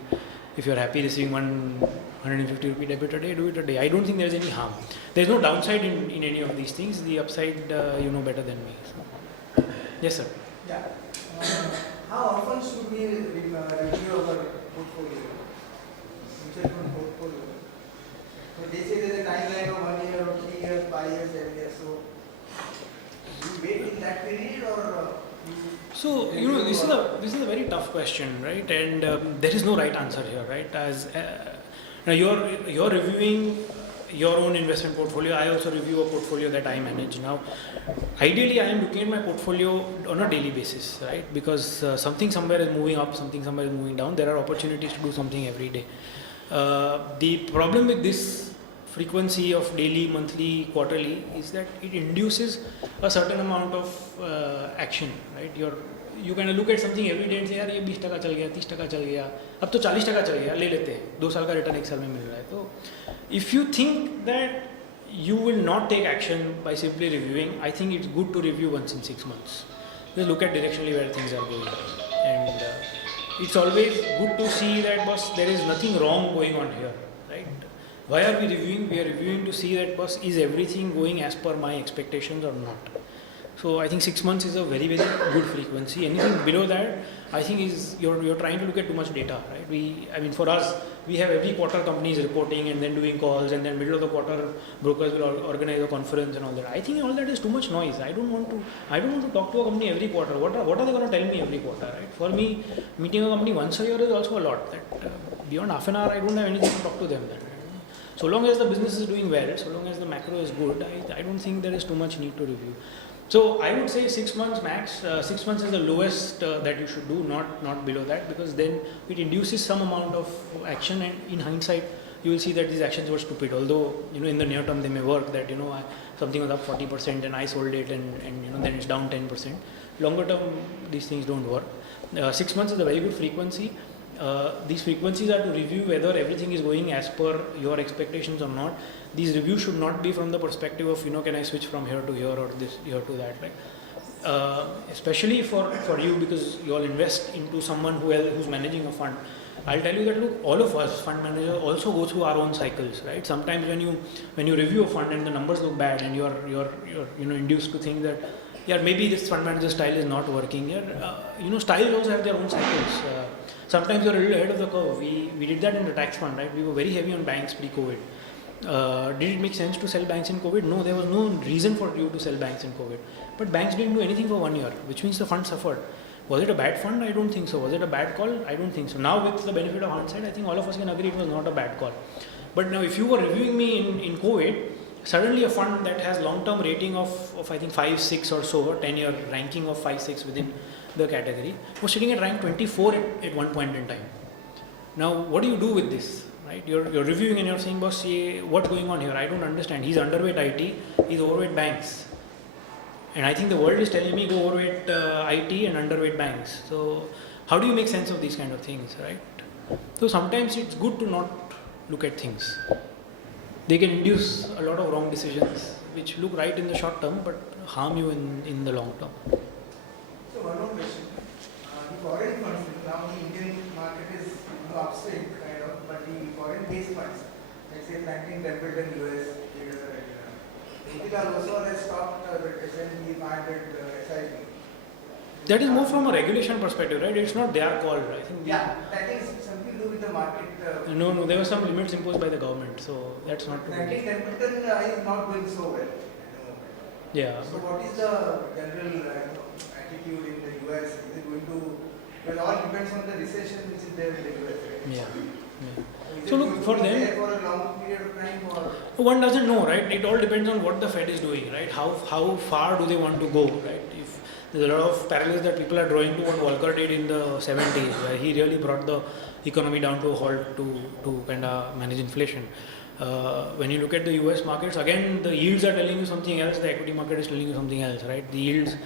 If you're happy receiving 150 rupee debit a day, do it a day. I don't think there's any harm. There's no downside in any of these things. The upside, you know better than me. So. Yes, sir. Yeah. How often should we review our portfolio? Mutual fund portfolio. So they say there's a timeline of 1 year or 3 years, 5 years, 7 years. So you wait in that period or So this is a very tough question, right? And there is no right answer here, right? As now you're reviewing your own investment portfolio. I also review a portfolio that I manage. Now, ideally, I am looking at my portfolio on a daily basis, right? Because something somewhere is moving up, something somewhere is moving down. There are opportunities to do something every day. The problem with this frequency of daily, monthly, quarterly is that it induces a certain amount of action, right? You kind of look at something every day and say, यार ये 20% चल गया, 30% चल गया, अब तो 40% चल गया, ले लेते हैं, 2 साल का रिटर्न 1 साल में मिल रहा है. तो if you think that you will not take action by simply reviewing, I think it's good to review once in 6 months. Just look at directionally where things are going, and it's always good to see that, boss, there is nothing wrong going on here, right? Why are we reviewing? We are reviewing to see that, boss, is everything going as per my expectations or not? So I think 6 months is a very, very good frequency. Anything below that, I think is you're trying to look at too much data, right? For us, we have every quarter companies reporting and then doing calls, and then middle of the quarter brokers will organize a conference and all that. I think all that is too much noise. I don't want to talk to a company every quarter. What are they going to tell me every quarter, right? For me, meeting a company once a year is also a lot. That beyond half an hour, I don't have anything to talk to them. So long as the business is doing well, so long as the macro is good, I don't think there is too much need to review. So I would say 6 months max. 6 months is the lowest that you should do, not below that, because then it induces some amount of action, and in hindsight you will see that these actions were stupid. Although in the near term they may work, that something was up 40% and I sold it, and then it's down 10%. Longer term these things don't work. 6 months is a very good frequency. These frequencies are to review whether everything is going as per your expectations or not. These reviews should not be from the perspective of can I switch from here to here or this here to that, right? Especially for you, because you all invest into someone who's managing a fund. I'll tell you that, look, all of us fund managers also go through our own cycles, right? Sometimes when you review a fund and the numbers look bad and you're induced to think that maybe this fund manager style is not working here. Styles also have their own cycles. Sometimes you're a little ahead of the curve. We did that in the tax fund, right? We were very heavy on banks pre-COVID. Did it make sense to sell banks in COVID? No, there was no reason for you to sell banks in COVID. But banks didn't do anything for 1 year, which means the fund suffered. Was it a bad fund? I don't think so. Was it a bad call? I don't think so. Now with the benefit of hindsight, I think all of us can agree it was not a bad call. But now if you were reviewing me in COVID, suddenly a fund that has long-term rating of I think 5, 6 or so, 10-year ranking of 5, 6 within the category, was sitting at rank 24 at one point in time. Now what do you do with this? Right? You're reviewing and you're saying, boss, what's going on here? I don't understand. He's underweight IT, he's overweight banks. And I think the world is telling me go overweight IT and underweight banks. So how do you make sense of these kind of things, right? So sometimes it's good to not look at things. They can induce a lot of wrong decisions which look right in the short term but harm you in the long term. So one more question. The foreign funds, now the Indian market is upswing kind of, but the foreign based funds, let's say Franklin Templeton US, Intel also has stopped the S&P 500 SIP. That is more from a regulation perspective, right? It's not their call, I think. That is something to do with the market. No, there were some limits imposed by the government, so that's not true. Franklin Templeton is not doing so well. Yeah. So what is the general attitude in the US? Is it going to? Well, all depends on the recession which is there in the US. Right? Yeah. So So look, for them, there for a long period of time, or one doesn't know, right? It all depends on what the Fed is doing, right? How far do they want to go, right? If there's a lot of parallels that people are drawing to what Volcker did in the 70s, where he really brought the economy down to a halt to kind of manage inflation. When you look at the US markets, again, the yields are telling you something else, the equity market is telling you something else, right? The yields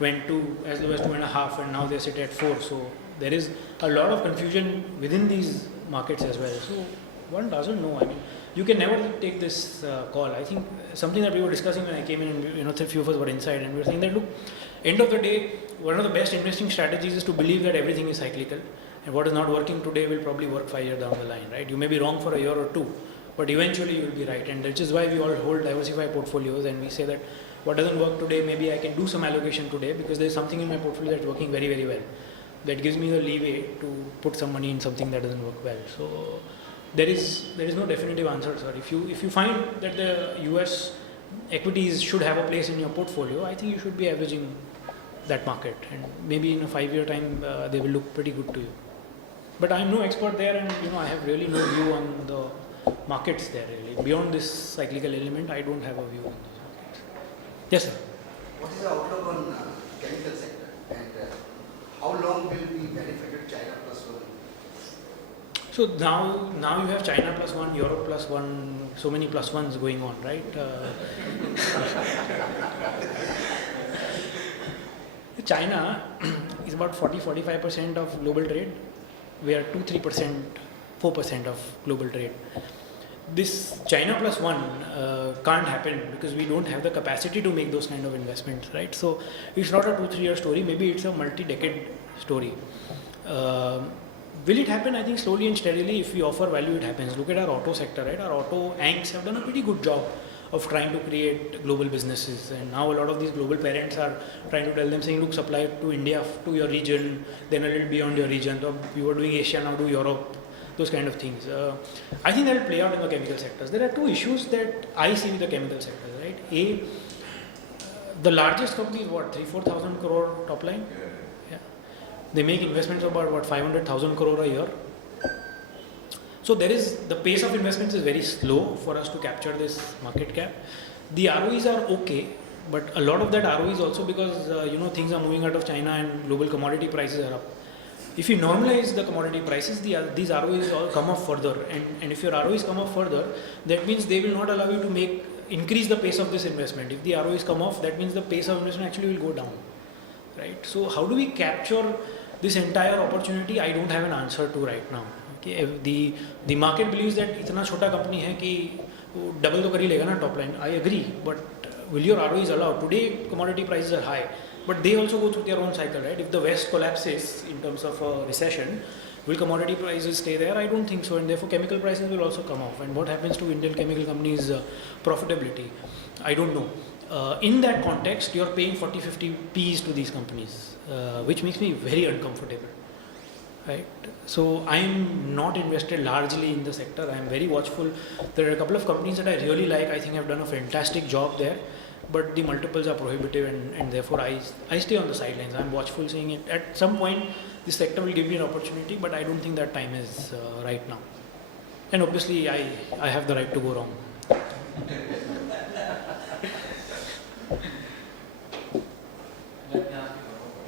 went to as low as 2.5, and now they sit at 4. So there is a lot of confusion within these markets as well. So one doesn't know. I mean, you can never take this call. I think something that we were discussing when I came in, and a few of us were inside, and we were saying that, look, end of the day, one of the best investing strategies is to believe that everything is cyclical, and what is not working today will probably work 5 years down the line, right? You may be wrong for a year or two, but eventually you will be right, and which is why we all hold diversified portfolios, and we say that what doesn't work today, maybe I can do some allocation today because there's something in my portfolio that's working very, very well. That gives me the leeway to put some money in something that doesn't work well. So there is no definitive answer, sir. If you find that the US equities should have a place in your portfolio, I think you should be averaging that market, and maybe in a 5-year time they will look pretty good to you. But I'm no expert there, and I have really no view on the markets there really. Beyond this cyclical element, I don't have a view on those markets. Yes, sir. What is the outlook on chemical sector, and how long will we benefit with China plus one? So now you have China plus one, Europe plus one, so many plus ones going on, right? China is about 40-45% of global trade. We are 2-3%, 4% of global trade. This China plus one can't happen because we don't have the capacity to make those kind of investments, right? So it's not a 2-3 year story. Maybe it's a multi-decade story. Will it happen? I think slowly and steadily. If we offer value, it happens. Look at our auto sector, right? Our auto anchors have done a pretty good job of trying to create global businesses, and now a lot of these global parents are trying to tell them, saying, look, supply to India, to your region, then a little beyond your region. So you were doing Asia, now do Europe, those kind of things. I think that will play out in the chemical sectors. There are two issues that I see with the chemical sector, right? A, the largest company is what, 3,000-4,000 crore top line? Yeah. They make investments of about 500,000 crore a year. So the pace of investments is very slow for us to capture this market cap. The ROEs are okay, but a lot of that ROE is also because things are moving out of China and global commodity prices are up. If you normalize the commodity prices, these ROEs all come up further, and if your ROEs come up further, that means they will not allow you to increase the pace of this investment. If the ROEs come off, that means the pace of investment actually will go down, right? So how do we capture this entire opportunity? I don't have an answer to right now. Okay, the market believes that इतना छोटा company है कि वो double तो कर ही लेगा ना top line. I agree, but will your ROEs allow? Today commodity prices are high, but they also go through their own cycle, right? If the West collapses in terms of a recession, will commodity prices stay there? I don't think so, and therefore chemical prices will also come off. And what happens to Indian chemical companies' profitability? I don't know. In that context, you're paying 40-50 Ps to these companies, which makes me very uncomfortable. Right, so I'm not invested largely in the sector. I'm very watchful. There are a couple of companies that I really like. I think have done a fantastic job there, but the multiples are prohibitive, and therefore I stay on the sidelines. I'm watchful, saying it at some point this sector will give me an opportunity, but I don't think that time is right now. And obviously I have the right to go wrong.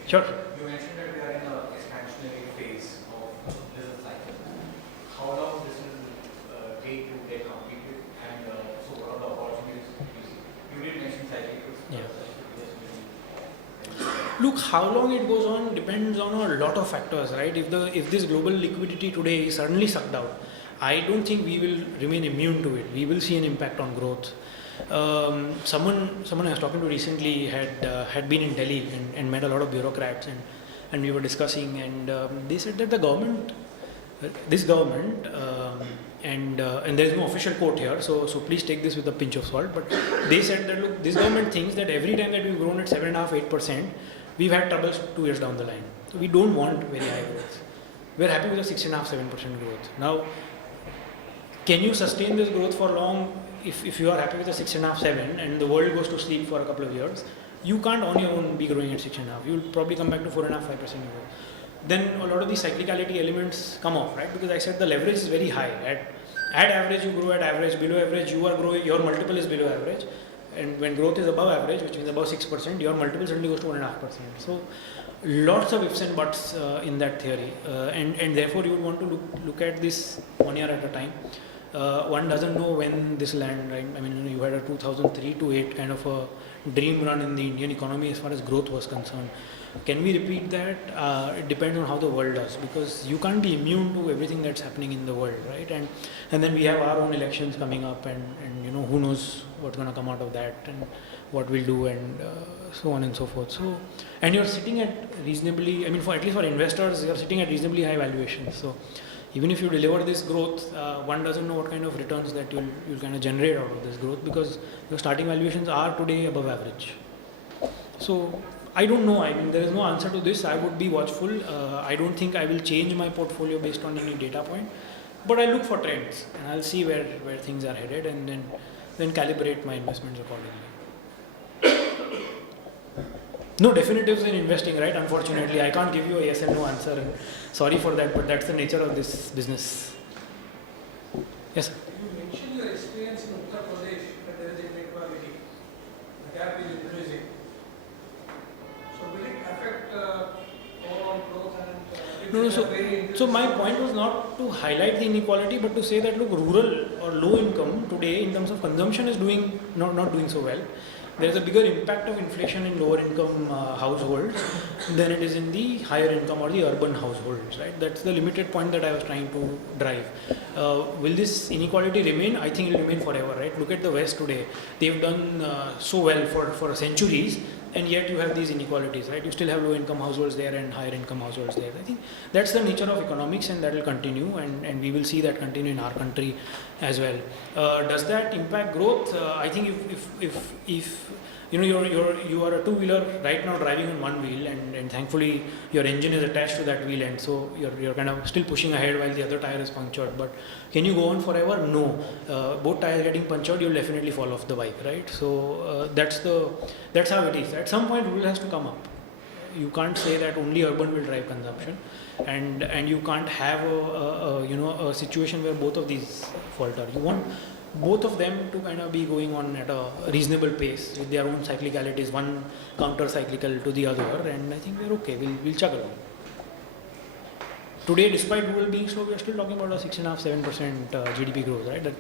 Sure. You mentioned that we are in an expansionary phase of business cycle. How long this will take to get completed, and so what are the opportunities you see? You did mention cyclicals. Yeah. Look, how long it goes on depends on a lot of factors, right? If this global liquidity today is suddenly sucked out, I don't think we will remain immune to it. We will see an impact on growth. Someone I was talking to recently had been in Delhi and met a lot of bureaucrats, and we were discussing, and they said that this government, and there is no official quote here, so please take this with a pinch of salt, but they said that, look, this government thinks that every time that we've grown at 7.5-8%, we've had troubles 2 years down the line. So we don't want very high growth. We're happy with a 6.5-7% growth. Now, can you sustain this growth for long? If you are happy with a 6.5-7 and the world goes to sleep for a couple of years, you can't on your own be growing at 6.5. You'll probably come back to 4.5-5% growth. Then a lot of these cyclicality elements come off, right? Because I said the leverage is very high. At average, you grow at average. Below average, you are growing. Your multiple is below average. And when growth is above average, which means above 6%, your multiple suddenly goes to 1.5%. So lots of ifs and buts in that theory, and therefore you would want to look at this 1 year at a time. One doesn't know when this land, right? I mean, you had a 2003 to 8 kind of a dream run in the Indian economy as far as growth was concerned. Can we repeat that? It depends on how the world does, because you can't be immune to everything that's happening in the world, right? And then we have our own elections coming up, and who knows what's going to come out of that, and what we'll do, and so on and so forth. So, and you're sitting at reasonably, for at least for investors, you're sitting at reasonably high valuations. So even if you deliver this growth, one doesn't know what kind of returns that you'll kind of generate out of this growth, because your starting valuations are today above average. So I don't know. There is no answer to this. I would be watchful. I don't think I will change my portfolio based on any data point, but I look for trends and I'll see where things are headed, and then calibrate my investments accordingly. No definitives in investing, right? Unfortunately, I can't give you a yes and no answer. And sorry for that, but that's the nature of this business. Yes, sir. You mentioned your experience in Uttar Pradesh, that there is inequality. The gap is increasing. So will it affect overall growth and No, so my point was not to highlight the inequality, but to say that look, rural or low income today in terms of consumption is not doing so well. There is a bigger impact of inflation in lower income households than it is in the higher income or the urban households, right? That's the limited point that I was trying to drive. Will this inequality remain? I think it will remain forever, right? Look at the West today. They've done so well for centuries, and yet you have these inequalities, right? You still have low income households there and higher income households there. I think that's the nature of economics, and that will continue, and we will see that continue in our country as well. Does that impact growth? I think if you are a two-wheeler right now driving on one wheel, and thankfully your engine is attached to that wheel, and so you're kind of still pushing ahead while the other tire is punctured. But can you go on forever? No. Both tires getting punctured, you'll definitely fall off the bike, right? So that's how it is. At some point, rule has to come up. You can't say that only urban will drive consumption, and you can't have a situation where both of these falter. You want both of them to kind of be going on at a reasonable pace with their own cyclicalities, one counter cyclical to the other, and I think we're okay. We'll chug along. Today, despite rural being slow, we're still talking about a 6.5-7% GDP growth, right? That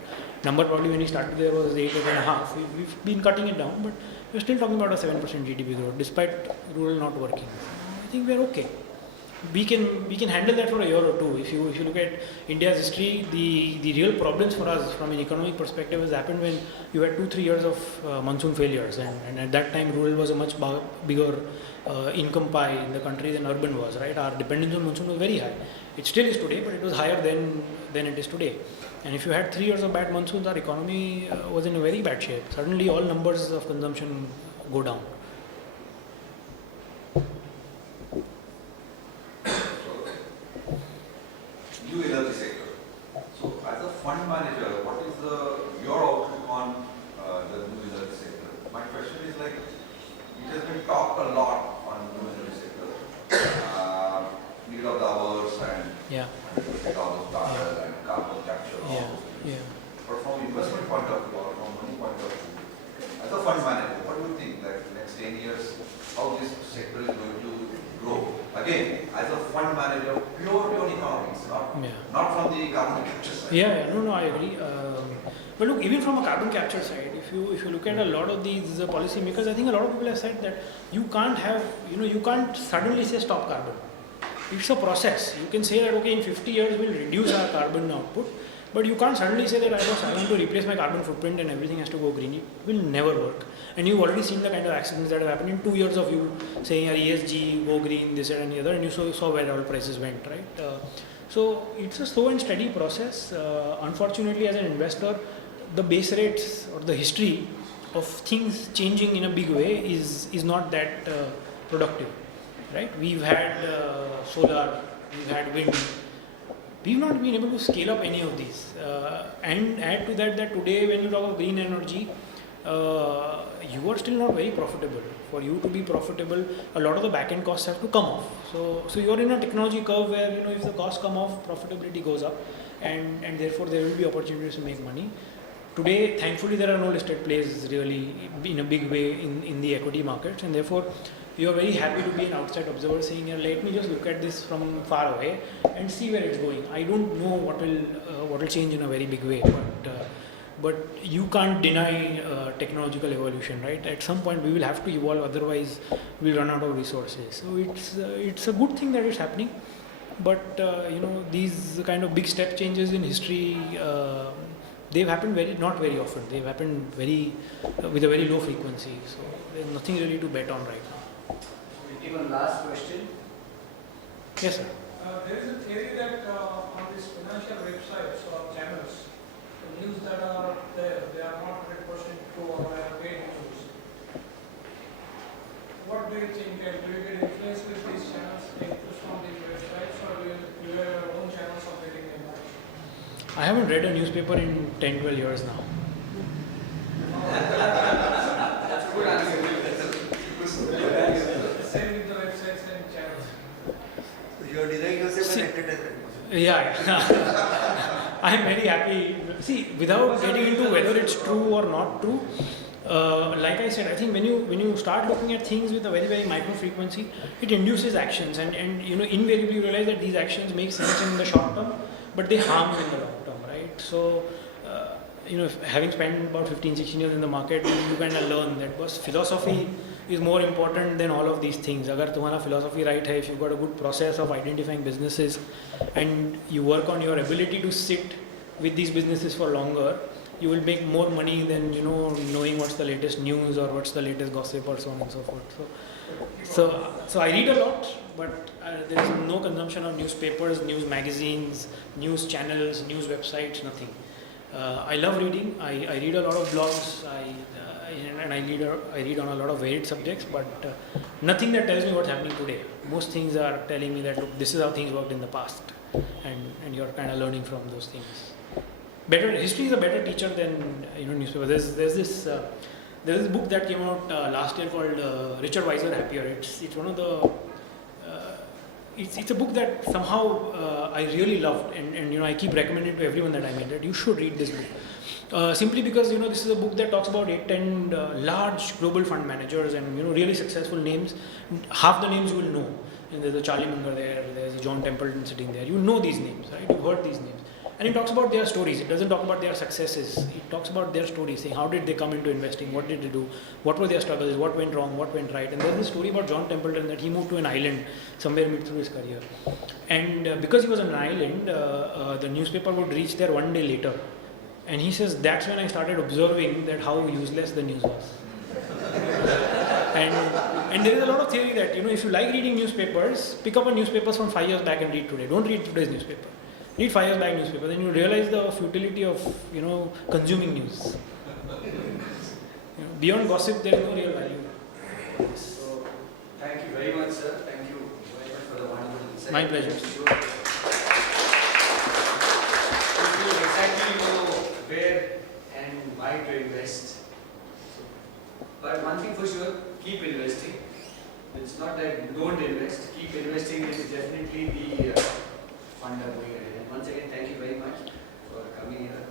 number probably when we started there was 8.5. We've been cutting it down, but we're still talking about a 7% GDP growth despite rural not working. I think we're okay. We can handle that for a year or two. If you look at India's history, the real problems for us from an economic perspective has happened when you had 2-3 years of monsoon failures, and at that time rural was a much bigger income pie in the country than urban was, right? Our dependence on monsoon was very high. It still is today, but it was higher than it is today. And if you had 3 years of bad monsoons, our economy was in a very bad shape. Suddenly all numbers of consumption go down. New energy sector. So as a fund manager, what is your outlook on the new energy sector? My question is like, it has been talked a lot on new energy sector. Need of the hours and $100 barrel and carbon capture. But from investment point of view or from money point of view, as a fund manager, what do you think that next 10 years, how this sector is going to grow? Again, as a fund manager, pure economics, not from the carbon capture side. No, I agree. But look, even from a carbon capture side, if you look at a lot of these policy makers, I think a lot of people have said that you can't suddenly say stop carbon. It's a process. You can say that okay, in 50 years we'll reduce our carbon output, but you can't suddenly say that I want to replace my carbon footprint and everything has to go green. It will never work. And you've already seen the kind of accidents that have happened in 2 years of you saying ESG, go green, this and the other, and you saw where oil prices went, right? So it's a slow and steady process. Unfortunately, as an investor, the base rates or the history of things changing in a big way is not that productive, right? We've had solar, we've had wind. We've not been able to scale up any of these. And add to that today when you talk of green energy, you are still not very profitable. For you to be profitable, a lot of the back-end costs have to come off. So you're in a technology curve where if the costs come off, profitability goes up, and therefore there will be opportunities to make money. Today, thankfully, there are no listed plays really in a big way in the equity markets, and therefore you are very happy to be an outside observer saying, let me just look at this from far away and see where it's going. I don't know what will change in a very big way, but you can't deny technological evolution, right? At some point we will have to evolve, otherwise we'll run out of resources. So it's a good thing that it's happening, but these kind of big step changes in history, they've happened not very often. They've happened with a very low frequency. So there's nothing really to bet on right now. We'll take one last question. Yes, sir. There is a theory that on these financial websites or channels, the news that are there, they are not 100% true or they are paid news. What do you think? Do you get influenced with these channels, news from these websites, or do you have your own channels of getting them? I haven't read a newspaper in 10-12 years now. That's a good answer. Same with the websites and channels. You are denying yourself See- an entertainment. Yeah, I'm very happy. See, without getting into whether it's true or not true, like I said, I think when you start looking at things with a very, very micro frequency, it induces actions, and invariably you realize that these actions make sense in the short term, but they harm in the long term, right? So, having spent about 15-16 years in the market, you kind of learn that philosophy is more important than all of these things. Agar tumhara philosophy right hai, if you've got a good process of identifying businesses and you work on your ability to sit with these businesses for longer, you will make more money than knowing what's the latest news or what's the latest gossip or so on and so forth. So I read a lot, but there is no consumption of newspapers, news magazines, news channels, news websites, nothing. I love reading. I read a lot of blogs. And I read on a lot of varied subjects, but nothing that tells me what's happening today. Most things are telling me that, look, this is how things worked in the past, and you're kind of learning from those things. History is a better teacher than newspaper. There's this book that came out last year called Richer, Wiser, Happier. It's one of the it's a book that somehow I really loved, and I keep recommending to everyone that I meet that you should read this book. Simply because this is a book that talks about 8-10 large global fund managers and really successful names. Half the names you will know, and there's a Charlie Munger there, there's a John Templeton sitting there. You know these names, right? You've heard these names, and it talks about their stories. It doesn't talk about their successes. It talks about their stories, saying how did they come into investing, what did they do, what were their struggles, what went wrong, what went right. And there's this story about John Templeton that he moved to an island somewhere mid through his career, and because he was on an island, the newspaper would reach there one day later. And he says, that's when I started observing that how useless the news was. and there is a lot of theory that, if you like reading newspapers, pick up a newspaper from 5 years back and read today. Don't read today's newspaper. Read 5 years back newspaper. Then you realize the futility of, consuming news. Beyond gossip, there is no real value. So, thank you very much, sir. Thank you very much for the wonderful insight. My pleasure. You exactly know where and why to invest. But one thing for sure, keep investing. It's not that you don't invest. Keep investing is definitely the fund going ahead. And once again, thank you very much for coming here.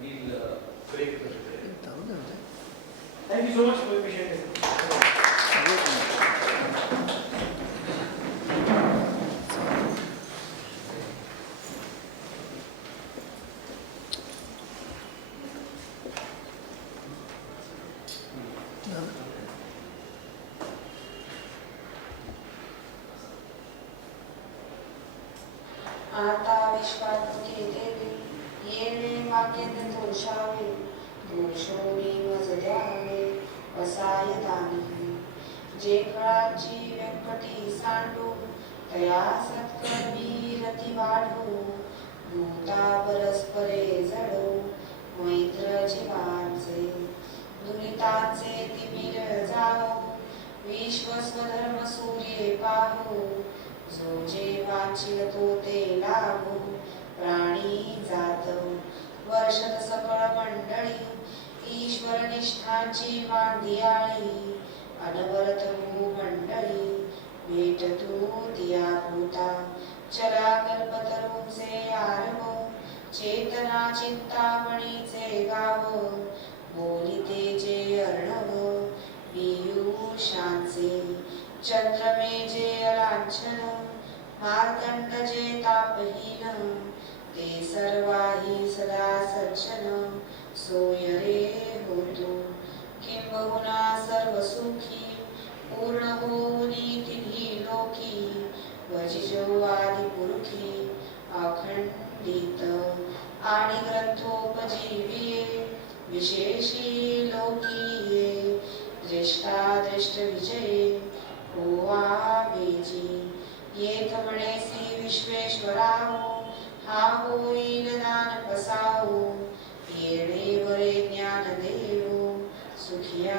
We'll break for today. Thank you so much for your patience. आता विश्वात्मके देवी येणे मागेंद्र तोषावे दोषोनी मज द्यावे वसाय दानी जे कळाची व्यंकटी सांडू तया सत्कर्मी रती वाढू दूता परस्परे जडो मैत्र जीवांचे दुरितांचे तिमिर जाओ विश्वस्वधर्म सूर्ये पाहू जो जे वाचिल तो ते लाभो प्राणी जात वर्षत सकळ मंडळी ईश्वर निष्ठांची वांदियाळी अनवरत भूमंडळी भेट तू दिया भूता चला कल्पतरूंचे आरव चेतना चिंतामणीचे गाव बोलिते जे अर्णव पीयूषांचे चंद्रमेजे अलांछन मार्तंड जे तापहीन ते सर्वाही सदा सज्जन सोय रे होतो किंबहुना सर्व सुखी पूर्ण होऊनी तिन्ही लोकी वजिजो आदि पुरुखी अखंडित आणि ग्रंथोपजीविये विशेषी लोकीये दृष्टादृष्ट विजये होवा बेजी येथ म्हणेसी विश्वेश्वराहो हा होईल दान पसाहो येणे बरे ज्ञान देवो सुखिया